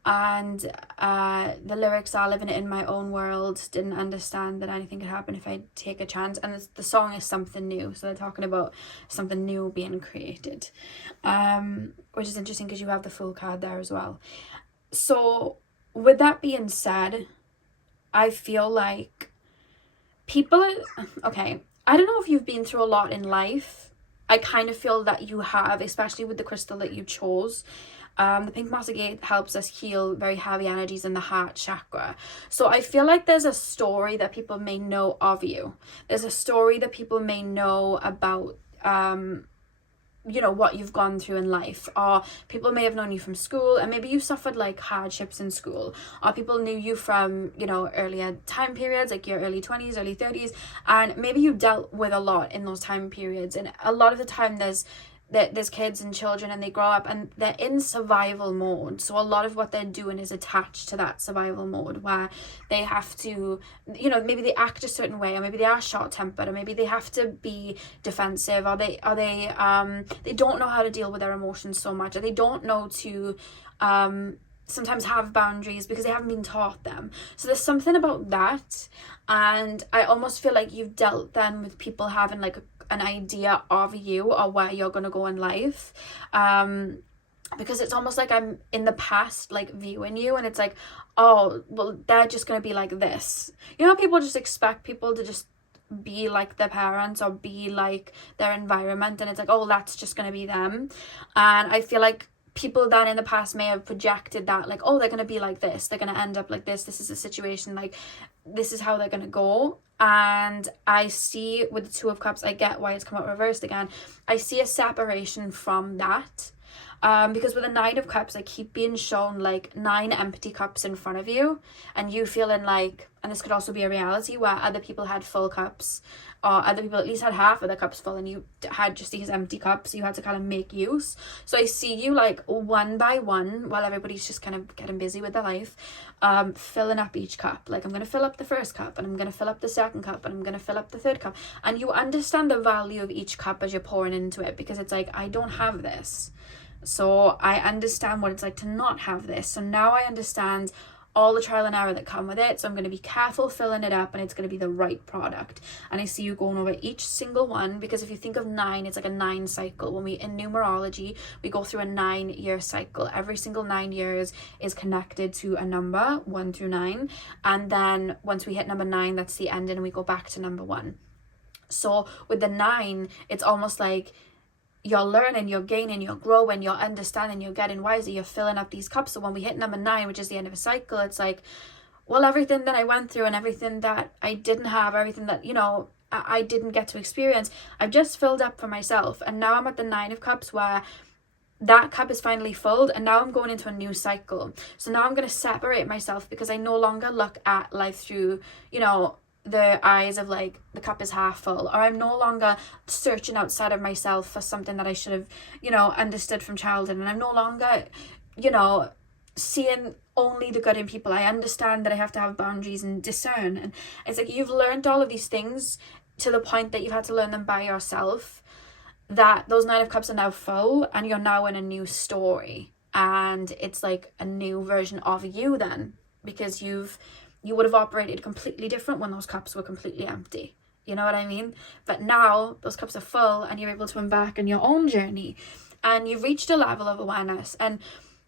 and the lyrics are living it in my own world, didn't understand that anything could happen if I take a chance, and the song is something new, so they're talking about something new being created, which is interesting because you have the Fool card there as well. So with that being said, I feel like people okay, I don't know if you've been through a lot in life. I kind of feel that you have, especially with the crystal that you chose. The pink moss agate helps us heal very heavy energies in the heart chakra. So I feel like there's a story that people may know of you. There's a story that people may know about, you know, what you've gone through in life, or people may have known you from school, and maybe you suffered like hardships in school, or people knew you from, you know, earlier time periods, like your early 20s, early 30s, and maybe you dealt with a lot in those time periods. And a lot of the time there's kids and children, and they grow up and they're in survival mode, so a lot of what they're doing is attached to that survival mode, where they have to, you know, maybe they act a certain way, or maybe they are short-tempered, or maybe they have to be defensive, or they don't know how to deal with their emotions so much, or they don't know to sometimes have boundaries because they haven't been taught them. So there's something about that, and I almost feel like you've dealt then with people having like an idea of you or where you're gonna go in life, because it's almost like I'm in the past like viewing you, and it's like, oh well, they're just gonna be like this, you know, people just expect people to just be like their parents or be like their environment, and it's like, oh, that's just gonna be them. And I feel like people that in the past may have projected that, like, oh, they're gonna be like this, they're gonna end up like this is a situation, like this is how they're gonna go. And I see with the 2 of Cups, I get why it's come out reversed again. I see a separation from that. Because with the Nine of Cups, I keep being shown like 9 empty cups in front of you, and you feeling like, and this could also be a reality where other people had full cups, or other people at least had half of the cups full, and you had just these empty cups, so you had to kind of make use. So I see you like one by one, while everybody's just kind of getting busy with their life, filling up each cup. Like, I'm going to fill up the first cup, and I'm going to fill up the second cup, and I'm going to fill up the third cup. And you understand the value of each cup as you're pouring into it, because it's like, I don't have this, so I understand what it's like to not have this. So now I understand all the trial and error that come with it. So I'm going to be careful filling it up, and it's going to be the right product. And I see you going over each single one, because if you think of 9, it's like a 9 cycle. When we, in numerology, we go through a 9-year cycle. Every single 9 years is connected to a number, 1 through 9. And then once we hit number 9, that's the ending, and we go back to number 1. So with the 9, it's almost like you're learning, you're gaining, you're growing, you're understanding, you're getting wiser, you're filling up these cups. So when we hit number 9, which is the end of a cycle, it's like, well, everything that I went through and everything that I didn't have, everything that, you know, I didn't get to experience, I've just filled up for myself. And now I'm at the 9 of Cups, where that cup is finally filled, and now I'm going into a new cycle. So now I'm going to separate myself, because I no longer look at life through, you know, the eyes of like the cup is half full, or I'm no longer searching outside of myself for something that I should have, you know, understood from childhood, and I'm no longer, you know, seeing only the good in people. I understand that I have to have boundaries and discern, and it's like you've learned all of these things to the point that you've had to learn them by yourself, that those 9 of Cups are now full, and you're now in a new story, and it's like a new version of you then, because you would have operated completely different when those cups were completely empty. You know what I mean? But now those cups are full, and you're able to embark on your own journey, and you've reached a level of awareness. And,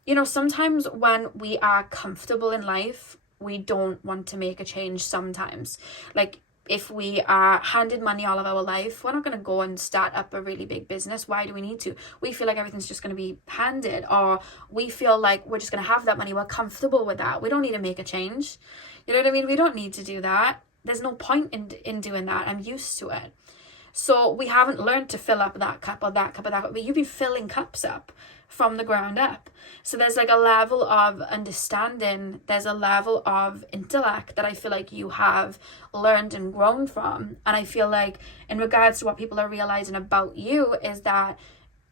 you know, sometimes when we are comfortable in life, we don't want to make a change sometimes. Like, if we are handed money all of our life, we're not going to go and start up a really big business. Why do we need to? We feel like everything's just going to be handed, or we feel like we're just going to have that money. We're comfortable with that. We don't need to make a change. You know what I mean? We don't need to do that. There's no point in doing that. I'm used to it. So we haven't learned to fill up that cup or that cup or that cup, but you've been filling cups up from the ground up. So there's like a level of understanding, there's a level of intellect that I feel like you have learned and grown from. And I feel like in regards to what people are realizing about you is that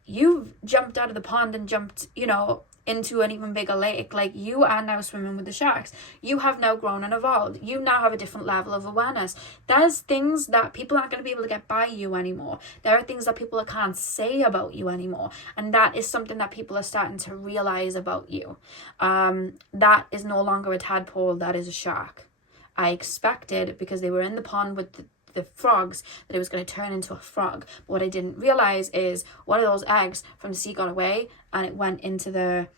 you've jumped out of the pond and jumped, you know, into an even bigger lake. Like, you are now swimming with the sharks. You have now grown and evolved. You now have a different level of awareness. There's things that people aren't going to be able to get by you anymore. There are things that people can't say about you anymore, and that is something that people are starting to realize about you. That is no longer a tadpole, that is a shark. I expected, because they were in the pond with the frogs, that it was going to turn into a frog. But what I didn't realize is one of those eggs from the sea got away, and it went into the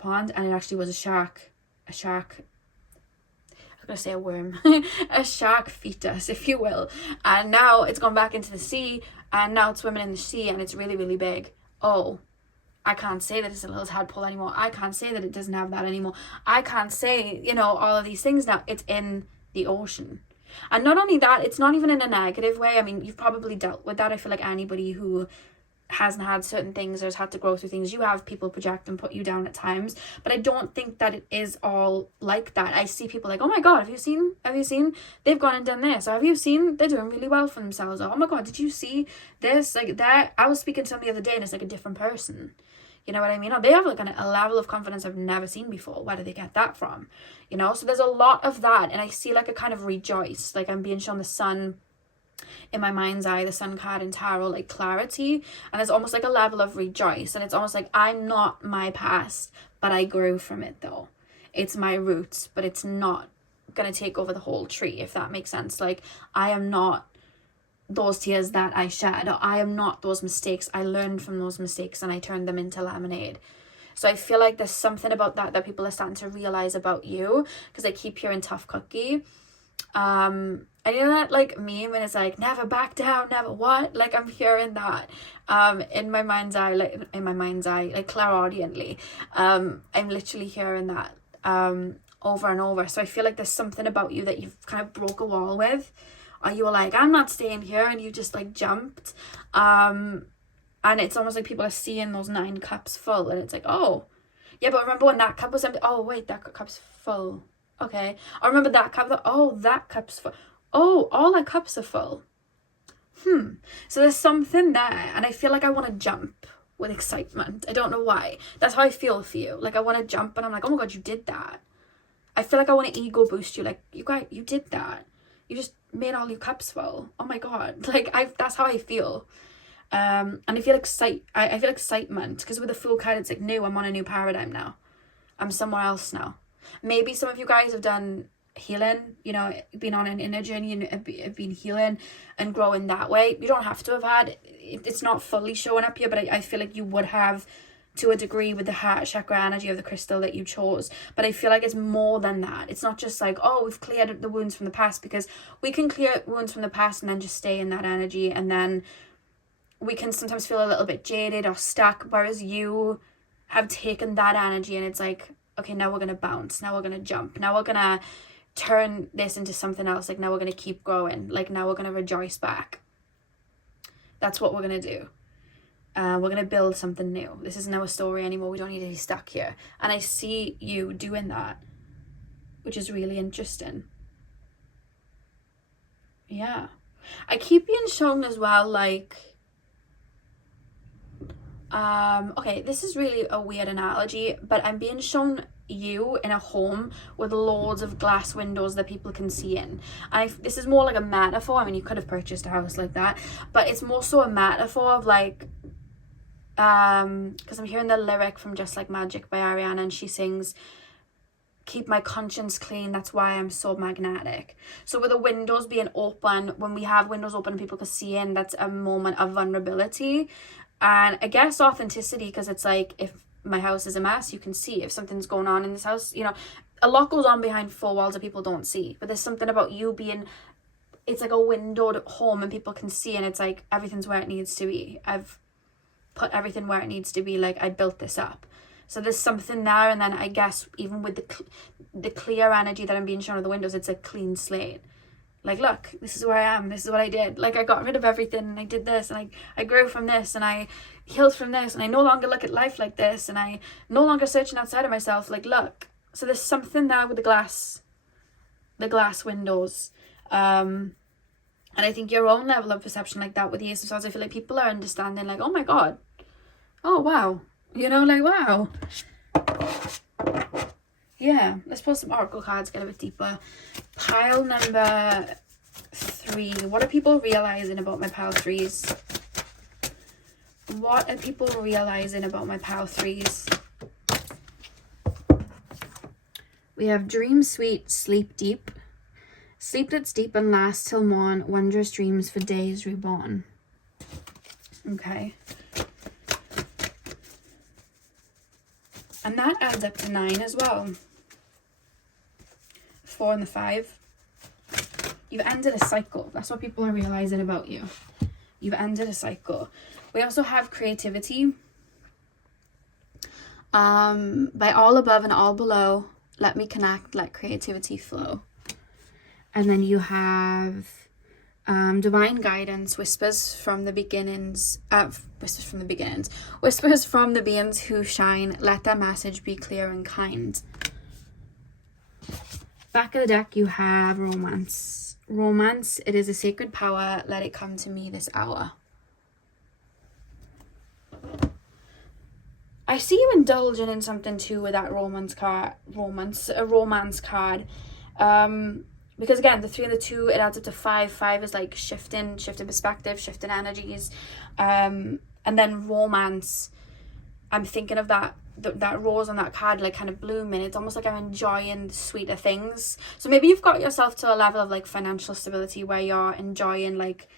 pond, and it actually was a shark. I was going to say a worm. A shark fetus, if you will. And now it's gone back into the sea, and now it's swimming in the sea, and it's really, really big. Oh, I can't say that it's a little tadpole anymore. I can't say that it doesn't have that anymore. I can't say, you know, all of these things now. It's in the ocean. And not only that, it's not even in a negative way. I mean, you've probably dealt with that. I feel like anybody who hasn't had certain things or has had to grow through things, you have people project and put you down at times. But I don't think that it is all like that. I see people like, oh my God, have you seen? They've gone and done this. Or have you seen? They're doing really well for themselves. Or, oh my God, did you see this? Like that. I was speaking to somebody the other day, and it's like a different person. You know what I mean? Or they have like a level of confidence I've never seen before. Where do they get that from? You know, so there's a lot of that. And I see like a kind of rejoice. Like, I'm being shown the sun in my mind's eye, the sun card in tarot, like clarity. And there's almost like a level of rejoice. And it's almost like, I'm not my past, but I grew from it though. It's my roots, but it's not going to take over the whole tree, if that makes sense. Like, I am not those tears that I shed, or I am not those mistakes. I learned from those mistakes and I turned them into lemonade. So I feel like there's something about that people are starting to realize about you, because I keep hearing tough cookie. And you know that like meme, and it's like, never back down, never what? Like, I'm hearing that in my mind's eye, like clairaudiently. I'm literally hearing that over and over. So I feel like there's something about you that you've kind of broke a wall with, or you were like, I'm not staying here, and you just like jumped. And it's almost like people are seeing those 9 cups full, and it's like, oh, yeah, but remember when that cup was empty? Oh, wait, that cup's full. Okay. I remember that cup. Oh, that cup's full. Oh, all our cups are full. So there's something there, and I feel like I want to jump with excitement. I don't know why. That's how I feel for you. Like, I want to jump, and I'm like, oh my God, you did that. I feel like I want to ego boost you. Like, you guys, you did that. You just made all your cups full. Oh my God. Like, that's how I feel. And I feel I feel excitement, because with the Fool card, it's like, new, I'm on a new paradigm now. I'm somewhere else now. Maybe some of you guys have done healing, you know, been on an inner journey and have been healing and growing that way. You don't have to have had, it's not fully showing up here, but I feel like you would have to a degree with the heart chakra energy of the crystal that you chose. But I feel like it's more than that. It's not just like, oh, we've cleared the wounds from the past, because we can clear wounds from the past and then just stay in that energy, and then we can sometimes feel a little bit jaded or stuck, whereas you have taken that energy and it's like, okay, now we're going to bounce, now we're going to jump, now we're going to turn this into something else, like now we're going to keep growing, like now we're going to rejoice back. That's what we're going to do. We're going to build something new. This isn't our story anymore. We don't need to be stuck here. And I see you doing that, which is really interesting. Yeah. I keep being shown as well, like, okay, this is really a weird analogy, but I'm being shown you in a home with loads of glass windows that people can see in. This is more like a metaphor. I mean, you could have purchased a house like that, but it's more so a metaphor of like, because I'm hearing the lyric from Just Like Magic by Ariana, and she sings, keep my conscience clean, that's why I'm so magnetic. So with the windows being open, when we have windows open and people can see in, that's a moment of vulnerability. And I guess authenticity, because it's like, if my house is a mess, you can see. If something's going on in this house, you know, a lot goes on behind 4 walls that people don't see. But there's something about you being, it's like a windowed home and people can see, and it's like everything's where it needs to be. I've put everything where it needs to be. Like, I built this up. So there's something there. And then I guess even with the clear energy that I'm being shown of the windows, it's a clean slate. Like, look, this is where I am, this is what I did. Like, I got rid of everything, and I did this, and I grew from this, and I healed from this, and I no longer look at life like this, and I no longer searching outside of myself. Like, look. So there's something there with the glass windows. And I think your own level of perception like that with the Ace of Swords, I feel like people are understanding, like, oh my God. Oh, wow. You know, like, wow. Yeah, let's pull some oracle cards, get a bit deeper. Pile number 3. What are people realizing about my pile 3s? What are people realizing about my pile 3s? We have dream sweet, sleep deep. Sleep that's deep and lasts till morn. Wondrous dreams for days reborn. Okay. And that adds up to 9 as well. 4 and the 5. You've ended a cycle. That's what people are realizing about you. You've ended a cycle. We also have creativity. By all above and all below, let me connect, let creativity flow. And then you have divine guidance, whispers from the beginnings, whispers from the beings who shine, let their message be clear and kind. Back of the deck, you have romance. Romance, it is a sacred power, let it come to me this hour. I see you indulging in something too with that romance card. Because again, the 3 and the 2, it adds up to 5. 5 is like shifting perspective, shifting energies. And then romance, I'm thinking of that rose on that card, like kind of blooming. It's almost like I'm enjoying the sweeter things. So maybe you've got yourself to a level of like financial stability where you're enjoying like,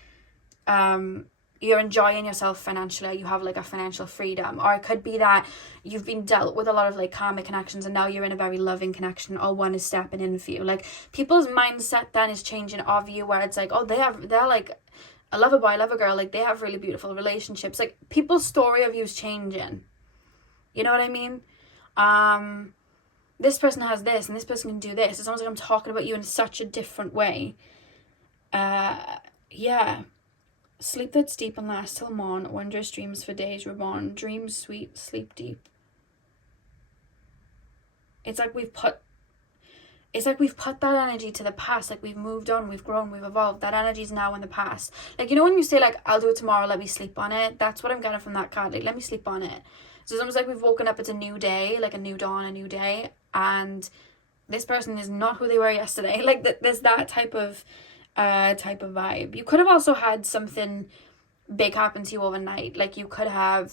you're enjoying yourself financially, you have like a financial freedom. Or it could be that you've been dealt with a lot of like karmic connections and now you're in a very loving connection, or one is stepping in for you. Like, people's mindset then is changing of you, where it's like, oh, they're like a lover boy, lover girl, like they have really beautiful relationships. Like, people's story of you is changing. You know what I mean? This person has this and this person can do this. It's almost like I'm talking about you in such a different way. Yeah. Sleep that's deep and lasts till morn. Wondrous dreams for days reborn. Dreams sweet, sleep deep. It's like we've put that energy to the past. Like, we've moved on, we've grown, we've evolved. That energy is now in the past. Like, you know when you say, like, I'll do it tomorrow, let me sleep on it? That's what I'm getting from that card. Like, let me sleep on it. So it's almost like we've woken up, it's a new day, like a new dawn, a new day, and this person is not who they were yesterday. Like, there's that type of vibe. You could have also had something big happen to you overnight. Like, you could have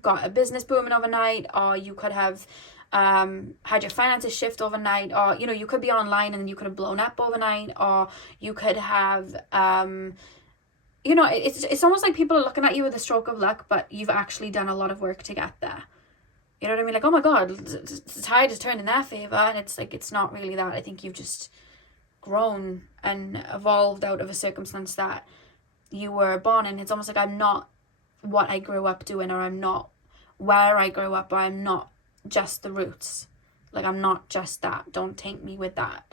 got a business booming overnight, or you could have had your finances shift overnight, or, you know, you could be online and you could have blown up overnight, or you could have you know, it's almost like people are looking at you with a stroke of luck, but you've actually done a lot of work to get there. You know what I mean? Like, oh my god, the tide has turned in their favor, and it's like, it's not really that. I think you've just grown and evolved out of a circumstance that you were born in. It's almost like, I'm not what I grew up doing, or I'm not where I grew up, or I'm not just the roots. Like, I'm not just that. Don't taint me with that.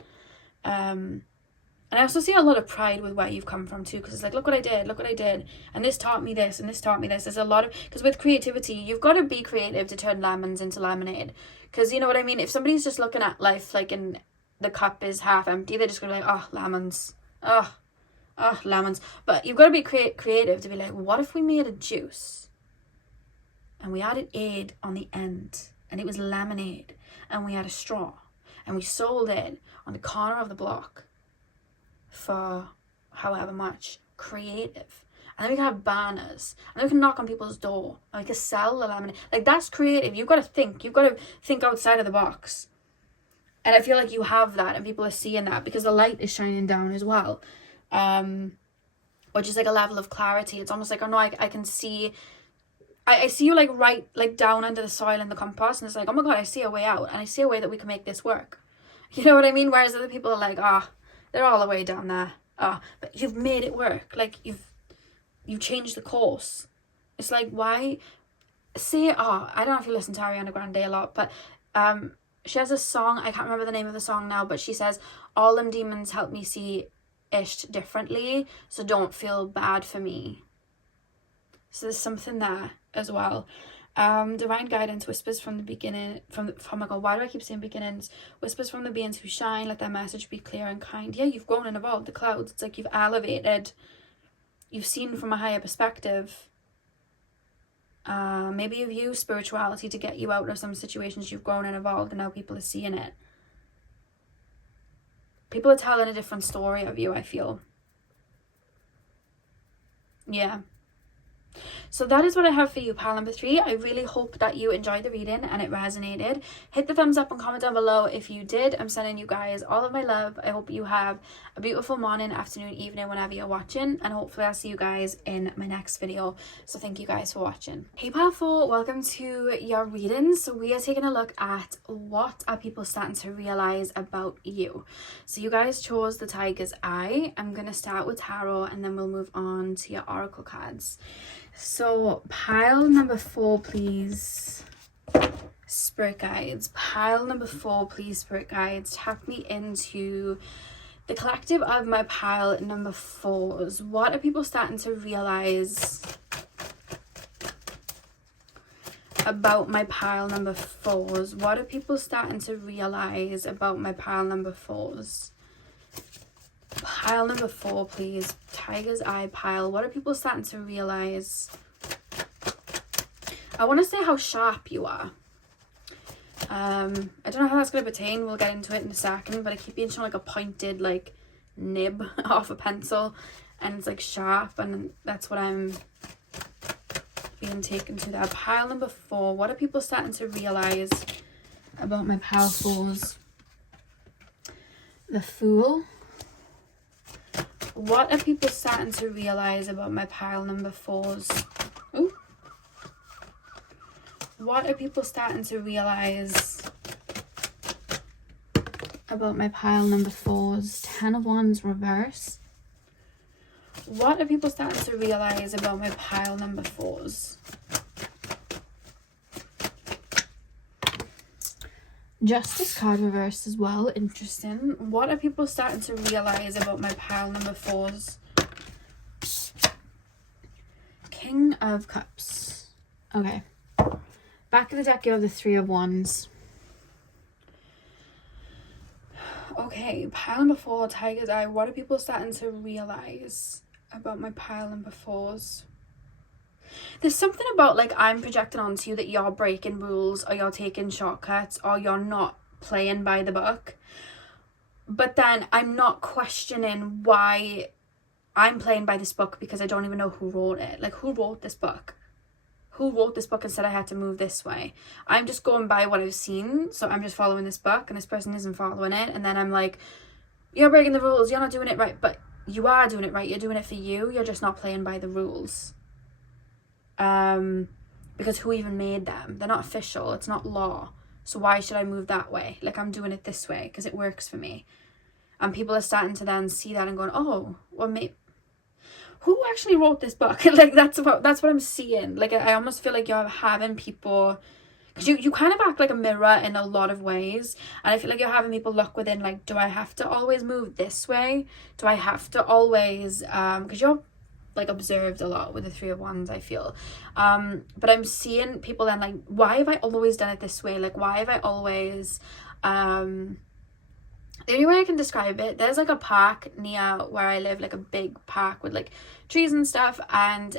And I also see a lot of pride with where you've come from too, because it's like, look what I did, and this taught me this, and this taught me this. There's a lot of, because with creativity, you've got to be creative to turn lemons into lemonade. Because, you know what I mean? If somebody's just looking at life like in the cup is half empty, they're just gonna be like, oh, lemons, oh, lemons. But you've got to be creative to be like, what if we made a juice and we added aid on the end, and it was lemonade, and we had a straw, and we sold it on the corner of the block for however much. Creative. And then we can have banners, and then we can knock on people's door, and we can sell the lemonade. Like, that's creative. You've got to think outside of the box. And I feel like you have that, and people are seeing that because the light is shining down as well, which is like a level of clarity. It's almost like, oh no, I can see, I see you like right, like down under the soil in the compost, and it's like, oh my god, I see a way out, and I see a way that we can make this work. You know what I mean? Whereas other people are like, they're all the way down there. But you've made it work. Like, you've changed the course. It's like, why say, I don't know if you listen to Ariana Grande a lot, but she has a song, I can't remember the name of the song now, but she says, all them demons help me see ish differently, so don't feel bad for me. So there's something there as well. Divine guidance, whispers from the beginning, oh my god, why do I keep saying beginnings? Whispers from the beings who shine, let their message be clear and kind. Yeah, you've grown and evolved. The clouds, it's like you've elevated, you've seen from a higher perspective. Maybe you've used spirituality to get you out of some situations. You've grown and evolved, and now people are seeing it. People are telling a different story of you, I feel. Yeah. So that is what I have for you, pile number 3. I really hope that you enjoyed the reading and it resonated. Hit the thumbs up and comment down below if you did. I'm sending you guys all of my love. I hope you have a beautiful morning, afternoon, evening, whenever you're watching. And hopefully I'll see you guys in my next video. So thank you guys for watching. Hey pile 4, welcome to your reading. So we are taking a look at what are people starting to realize about you. So you guys chose the Tiger's Eye. I'm going to start with tarot, and then we'll move on to your oracle cards. So pile number 4, please, spirit guides. Pile number 4, please, spirit guides. Tap me into the collective of my pile number 4s. What are people starting to realize about my pile number 4s? What are people starting to realize about my pile number 4s? Pile number 4, please. Tiger's Eye pile. What are people starting to realize? I want to say how sharp you are. I don't know how that's going to pertain. We'll get into it in a second. But I keep being shown like a pointed like nib off a pencil. And it's like sharp. And that's what I'm being taken to there. Pile number 4. What are people starting to realize about my pile 4s? The Fool. What are people starting to realize about my pile number 4s? Ooh. What are people starting to realize about my pile number 4s? 10 of Wands reverse. What are people starting to realize about my pile number 4s? Justice card reversed as well. Interesting. What are people starting to realize about my pile number 4s? of Cups. Okay. Back of the deck, you have the Three of Wands. Okay, pile number 4, Tiger's Eye. What are people starting to realize about my pile number 4s? There's something about, like, I'm projecting onto you that you're breaking rules, or you're taking shortcuts, or you're not playing by the book. But then I'm not questioning why I'm playing by this book, because I don't even know who wrote it. Like, who wrote this book? Who wrote this book and said I had to move this way? I'm just going by what I've seen, so I'm just following this book, and this person isn't following it, and then I'm like, you're breaking the rules, you're not doing it right. But you are doing it right, you're doing it for you, you're just not playing by the rules. Because who even made them? They're not official, it's not law. So why should I move that way? Like, I'm doing it this way because it works for me. And people are starting to then see that and going, oh, well, maybe, who actually wrote this book? Like, that's what I'm seeing. Like, I almost feel like you're having people, because you kind of act like a mirror in a lot of ways, and I feel like you're having people look within, like, do I have to always move this way? Do I have to always, because you're, like, observed a lot with the Three of Wands, I feel, but I'm seeing people then, like, why have I always done it this way? Like, why have I always, the only way I can describe it, there's like a park near where I live, like a big park with like trees and stuff, and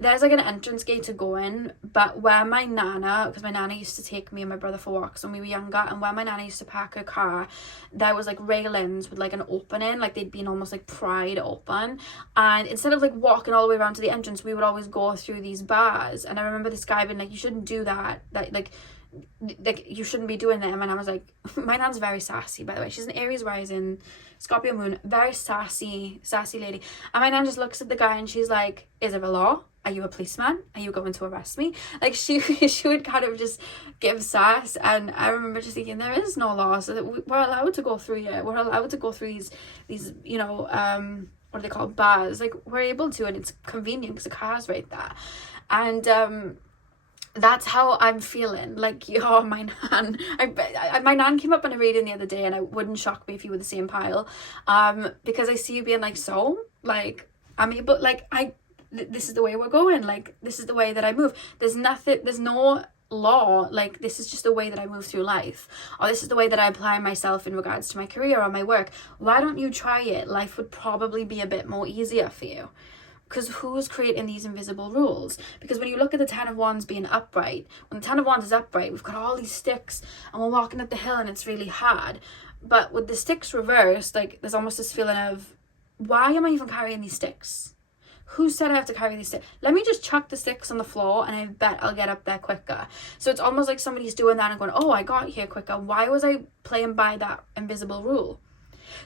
there's like an entrance gate to go in, but where my nana, because my nana used to take me and my brother for walks when we were younger, and where my nana used to park her car, there was like railings with like an opening, like they'd been almost like pried open, and instead of like walking all the way around to the entrance, we would always go through these bars. And I remember this guy being like, you shouldn't do that, like you shouldn't be doing that. And my nan was like, my nan's very sassy, by the way, she's an Aries rising, Scorpio moon, very sassy lady, and my nan just looks at the guy and she's like, is there a law? Are you a policeman? Are you going to arrest me? Like, she would kind of just give sass. And I remember just thinking, there is no law, so that we're allowed to go through here, we're allowed to go through these you know, what are they called, bars, like, we're able to, and it's convenient because the car's right there. And that's how I'm feeling. Like, oh, my nan, my nan came up on a reading the other day, and it wouldn't shock me if you were the same pile, because I see you being like, so, like, I'm able, like, this is the way we're going, like, this is the way that I move, there's no law, like, this is just the way that I move through life, or this is the way that I apply myself in regards to my career or my work. Why don't you try it? Life would probably be a bit more easier for you. Because who's creating these invisible rules? Because when you look at the Ten of Wands being upright, when the Ten of Wands is upright, we've got all these sticks and we're walking up the hill and it's really hard. But with the sticks reversed, like, there's almost this feeling of, why am I even carrying these sticks? Who said I have to carry these sticks? Let me just chuck the sticks on the floor and I bet I'll get up there quicker. So it's almost like somebody's doing that and going, oh, I got here quicker. Why was I playing by that invisible rule?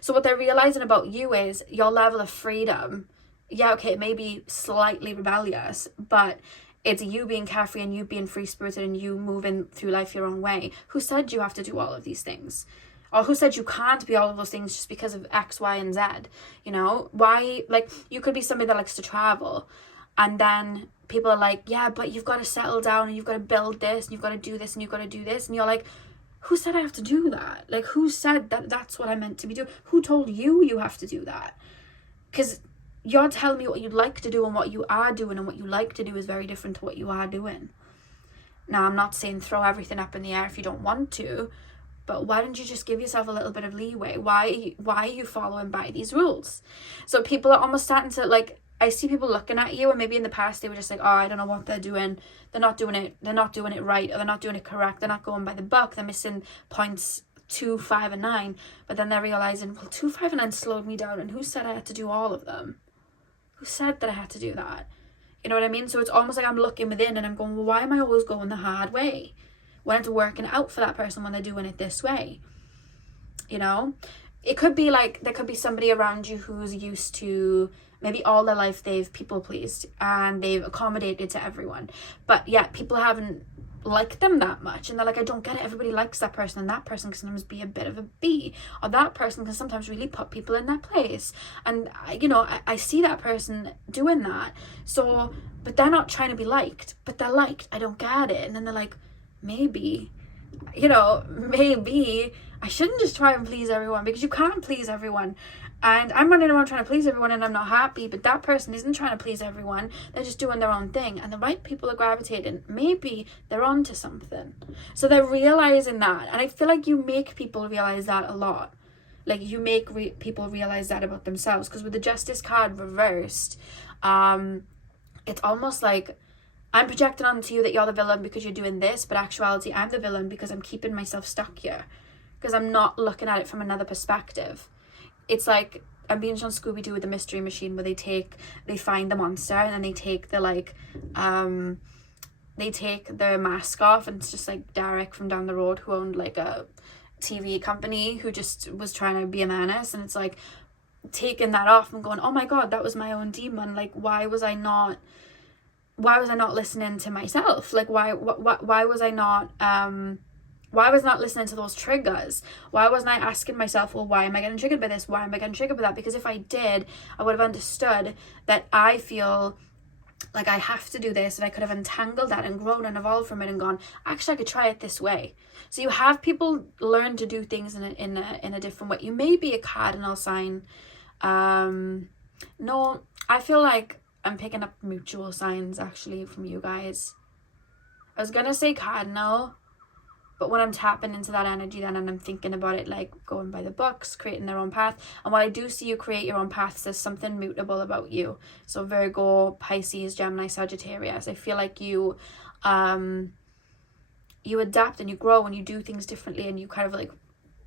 So what they're realizing about you is your level of freedom. Yeah, okay, it may be slightly rebellious, but it's you being carefree and you being free-spirited and you moving through life your own way. Who said you have to do all of these things? Or who said you can't be all of those things just because of X, Y, and Z? You know, why, like, you could be somebody that likes to travel, and then people are like, yeah, but you've got to settle down and you've got to build this and you've got to do this and you've got to do this. And you're like, who said I have to do that? Like, who said that that's what I meant to be doing? Who told you have to do that? Because you're telling me what you'd like to do, and what you are doing and what you like to do is very different to what you are doing. Now, I'm not saying throw everything up in the air if you don't want to, but why don't you just give yourself a little bit of leeway? Why are you following by these rules? So people are almost starting to, like, I see people looking at you, and maybe in the past they were just like, oh, I don't know what they're doing. They're not doing it right, or they're not doing it correct. They're not going by the book. They're missing points 2, 5, and 9. But then they're realizing, well, 2, 5, and 9 slowed me down, and who said I had to do all of them? Who said that I had to do that? You know what I mean? So it's almost like I'm looking within and I'm going, well, why am I always going the hard way when it's working out for that person when they're doing it this way? You know, it could be like, there could be somebody around you who's used to, maybe all their life they've people pleased and they've accommodated to everyone, but yet people haven't liked them that much, and they're like, I don't get it, everybody likes that person, and that person can sometimes be a bit of a B, or that person can sometimes really put people in their place, and I see that person doing that. So, but they're not trying to be liked, but they're liked. I don't get it. And then they're like, maybe I shouldn't just try and please everyone, because you can't please everyone. And I'm running around trying to please everyone and I'm not happy, but that person isn't trying to please everyone. They're just doing their own thing. And the right people are gravitating. Maybe they're onto something. So they're realizing that. And I feel like you make people realize that a lot. Like you make people realize that about themselves. Because with the Justice card reversed, it's almost like I'm projecting onto you that you're the villain because you're doing this. But actuality, I'm the villain because I'm keeping myself stuck here. Because I'm not looking at it from another perspective. It's like I'm being on Scooby-Doo with the mystery machine where they find the monster and then they take the they take the mask off and it's just like Derek from down the road who owned like a TV company who just was trying to be a menace, and it's like taking that off and going, oh my god, that was my own demon. Like why was I not listening to myself? Like why was I not listening to those triggers? Why wasn't I asking myself, well, why am I getting triggered by this? Why am I getting triggered by that? Because if I did, I would have understood that I feel like I have to do this, and I could have untangled that and grown and evolved from it and gone, actually, I could try it this way. So you have people learn to do things in a different way. You may be a cardinal sign. No, I feel like I'm picking up mutual signs actually from you guys. I was going to say cardinal, but when I'm tapping into that energy then and I'm thinking about it like going by the books, creating their own path. And when I do see you create your own paths, there's something mutable about you. So Virgo, Pisces, Gemini, Sagittarius. I feel like you adapt and you grow and you do things differently and you kind of like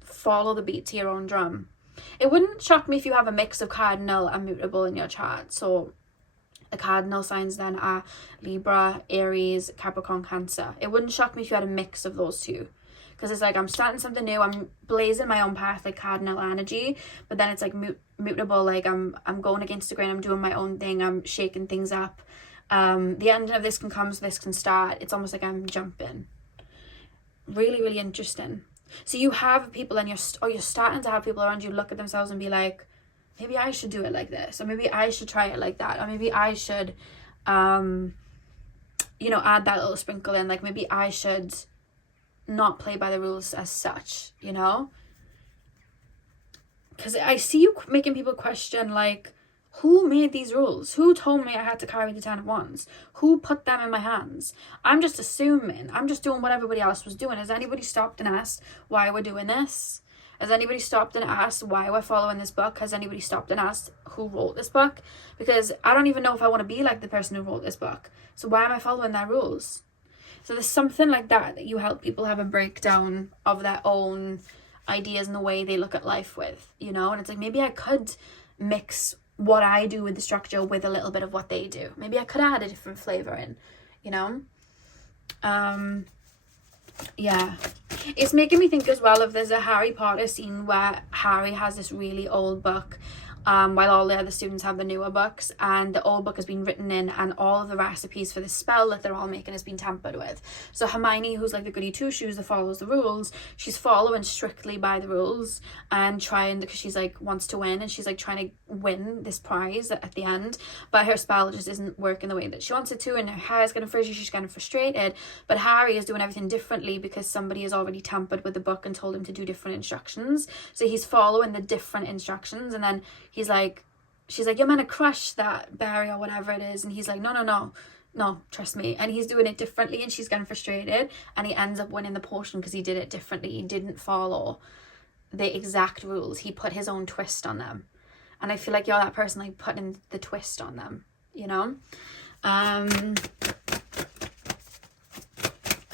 follow the beat to your own drum. It wouldn't shock me if you have a mix of cardinal and mutable in your chart. So the cardinal signs then are Libra, Aries, Capricorn, Cancer. It wouldn't shock me if you had a mix of those two. Because it's like I'm starting something new. I'm blazing my own path, like cardinal energy. But then it's like mutable. Like I'm going against the grain. I'm doing my own thing. I'm shaking things up. The end of this can come, so this can start. It's almost like I'm jumping. Really, really interesting. So you have people and you're starting to have people around you look at themselves and be like, maybe I should do it like this, or maybe I should try it like that, or maybe I should, add that little sprinkle in. Like maybe I should not play by the rules as such, because I see you making people question, like, who made these rules? Who told me I had to carry the 10 of Wands? Who put them in my hands? I'm just assuming. I'm just doing what everybody else was doing. Has anybody stopped and asked why we're doing this? Has anybody stopped and asked why we're following this book? Has anybody stopped and asked who wrote this book? Because I don't even know if I want to be like the person who wrote this book. So why am I following their rules? So there's something like that you help people have a breakdown of their own ideas and the way they look at life with, And it's like, maybe I could mix what I do with the structure with a little bit of what they do. Maybe I could add a different flavor in, Yeah, it's making me think as well of there's a Harry Potter scene where Harry has this really old book while all the other students have the newer books, and the old book has been written in and all of the recipes for the spell that they're all making has been tampered with. So Hermione, who's like the goody two-shoes that follows the rules, she's following strictly by the rules and trying, because she's like wants to win and she's like trying to win this prize at the end, but her spell just isn't working the way that she wants it to, and her hair is getting frizzy, she's getting frustrated. But Harry is doing everything differently because somebody has already tampered with the book and told him to do different instructions, so he's following the different instructions. And then she's like, you're meant to crush that berry or whatever it is, and he's like, no, trust me. And he's doing it differently and she's getting frustrated, and he ends up winning the potion because he did it differently. He didn't follow the exact rules, he put his own twist on them. And I feel like you're that person, like putting the twist on them, I'm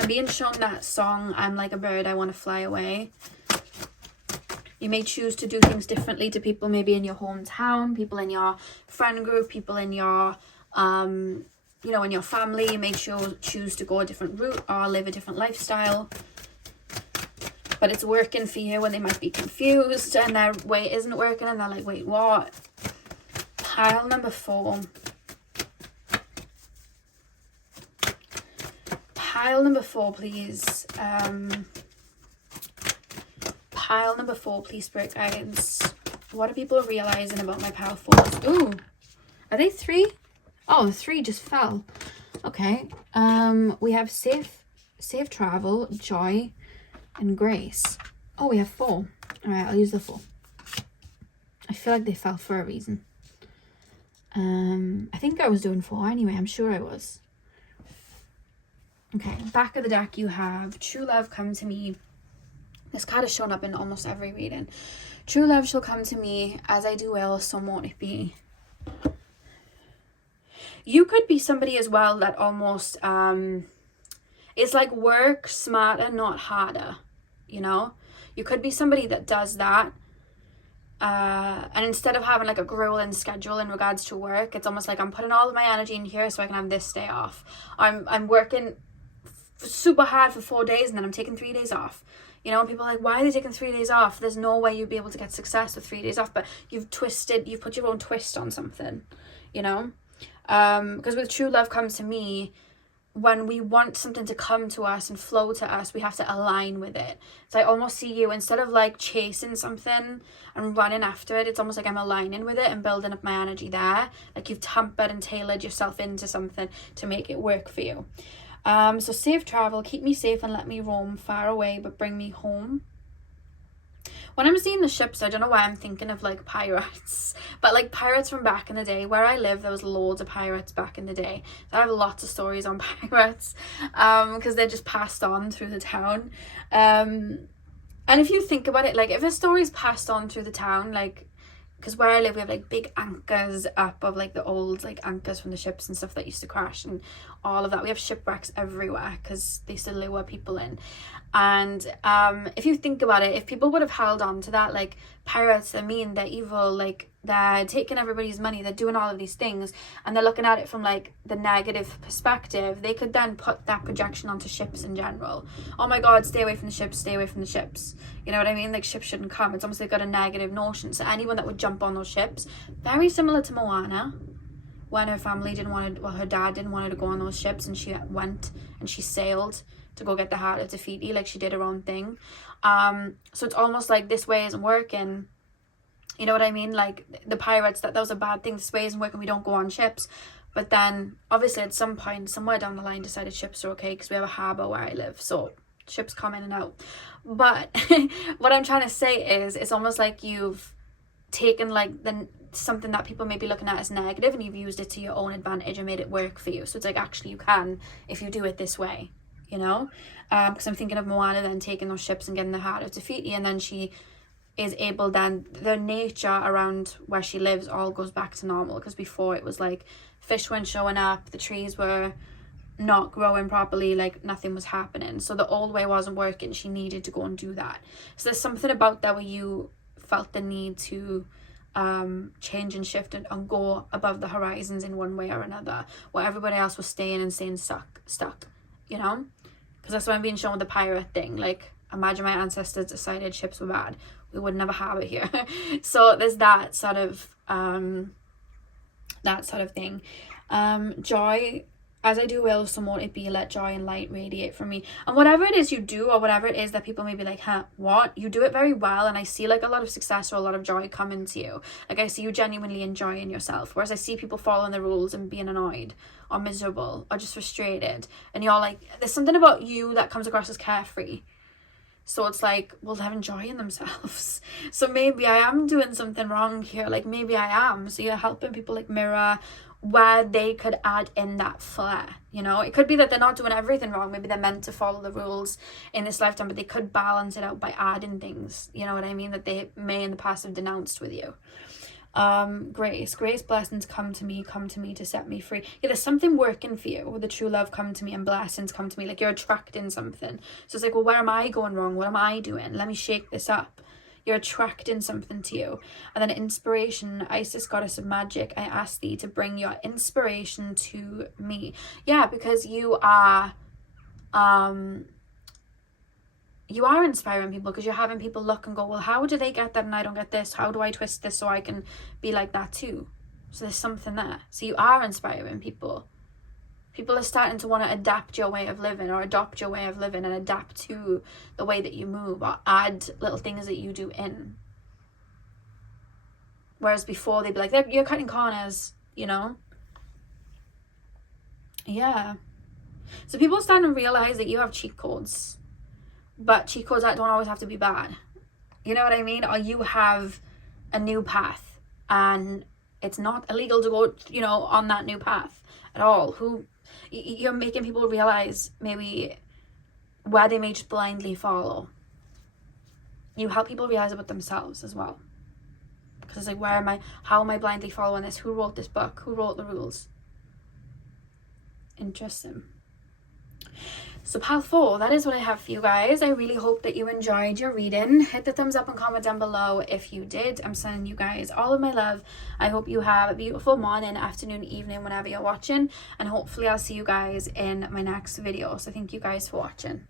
being shown that song, I'm Like a Bird, I Want to Fly Away. You may choose to do things differently to people maybe in your hometown, people in your friend group, people in your, in your family. You may choose to go a different route or live a different lifestyle. But it's working for you when they might be confused and their way isn't working and they're like, wait, what? Pile number 4. Pile number 4, please. Pile number 4, please, Spirit Guidance. What are people realizing about my pile 4s? Ooh, are they 3? Oh, the 3 just fell. Okay. We have safe travel, joy, and grace. Oh, we have 4. All right, I'll use the 4. I feel like they fell for a reason. I think I was doing 4 anyway. I'm sure I was. Okay, back of the deck you have true love come to me. This card has shown up in almost every reading. True love shall come to me, as I do will, so won't it be. You could be somebody as well that almost, it's like work smarter, not harder, you know? You could be somebody that does that. And instead of having like a grueling schedule in regards to work, it's almost like I'm putting all of my energy in here so I can have this day off. I'm working super hard for 4 days and then I'm taking 3 days off. You know, people are like, why are they taking 3 days off? There's no way you'd be able to get success with 3 days off, but you've put your own twist on something, you know? Because with true love comes to me, when we want something to come to us and flow to us, we have to align with it. So I almost see you, instead of like chasing something and running after it, it's almost like I'm aligning with it and building up my energy there. Like you've tampered and tailored yourself into something to make it work for you. So safe travel, keep me safe and let me roam far away, but bring me home. When I'm seeing the ships, I don't know why I'm thinking of like pirates, but like pirates from back in the day. Where I live, there was loads of pirates back in the day. So I have lots of stories on pirates, because they're just passed on through the town. And if you think about it, like if a story's passed on through the town, like, because where I live, we have like big anchors up of like the old like anchors from the ships and stuff that used to crash and all of that. We have shipwrecks everywhere because they still lure people in. And if you think about it, if people would have held on to that, like pirates are mean, they're evil, like they're taking everybody's money, they're doing all of these things, and they're looking at it from like the negative perspective, they could then put that projection onto ships in general. Oh my god, stay away from the ships, stay away from the ships. You know what I mean? Like ships shouldn't come. It's almost like got a negative notion. So anyone that would jump on those ships, very similar to Moana, when her family didn't want to, well, her dad didn't want her to go on those ships, and she went and she sailed to go get the heart of Te Fiti, like she did her own thing. So it's almost like this way isn't working. You know what I mean? Like the pirates, that was a bad thing. This way isn't working, we don't go on ships. But then obviously at some point, somewhere down the line, decided ships are okay because we have a harbour where I live. So ships come in and out. But what I'm trying to say is, it's almost like you've taken like something that people may be looking at as negative, and you've used it to your own advantage and made it work for you. So it's like, actually you can, if you do it this way, you know? Because I'm thinking of Moana then taking those ships and getting the heart of Te Fiti, and then she is able, then the nature around where she lives all goes back to normal. Because before it was like fish weren't showing up, the trees were not growing properly, like nothing was happening. So the old way wasn't working. She needed to go and do that. So there's something about that where you felt the need to change and shift and go above the horizons in one way or another, where everybody else was staying stuck, you know? Because that's what I'm being shown with the pirate thing. Like, imagine my ancestors decided ships were bad, we would never have it here. So there's that sort of thing. Joy, as I do will, so won't it be, let joy and light radiate from me. And whatever it is you do, or whatever it is that people may be like, huh, what? You do it very well, and I see like a lot of success or a lot of joy coming to you. Like I see you genuinely enjoying yourself, whereas I see people following the rules and being annoyed or miserable or just frustrated, and you're like, there's something about you that comes across as carefree. So it's like, well, they're enjoying themselves. So maybe I am doing something wrong here. Like maybe I am. So you're helping people like mirror where they could add in that flair, you know? It could be that they're not doing everything wrong. Maybe they're meant to follow the rules in this lifetime, but they could balance it out by adding things, you know what I mean, that they may in the past have denounced with you. Grace blessings come to me to set me free. Yeah, there's something working for you with the true love come to me, and blessings come to me, like you're attracting something. So it's like, well, where am I going wrong? What am I doing? Let me shake this up. You're attracting something to you. And then inspiration, Isis, goddess of magic, I ask thee to bring your inspiration to me. Yeah, because you are inspiring people, because you're having people look and go, well, how do they get that and I don't get this? How do I twist this so I can be like that too? So there's something there. So you are inspiring people. People are starting to want to adapt your way of living, or adopt your way of living and adapt to the way that you move, or add little things that you do in. Whereas before they'd be like, you're cutting corners, you know? Yeah. So people are starting to realize that you have cheat codes. But cheat codes don't always have to be bad. You know what I mean? Or you have a new path. and it's not illegal to go, you know, on that new path at all. You're making people realize maybe where they may just blindly follow. You help people realize about themselves as well, because it's like, how am I blindly following this? Who wrote this book? Who wrote the rules? Interesting. So path 4, that is what I have for you guys. I really hope that you enjoyed your reading. Hit the thumbs up and comment down below if you did. I'm sending you guys all of my love. I hope you have a beautiful morning, afternoon, evening, whenever you're watching, and hopefully I'll see you guys in my next video. So thank you guys for watching.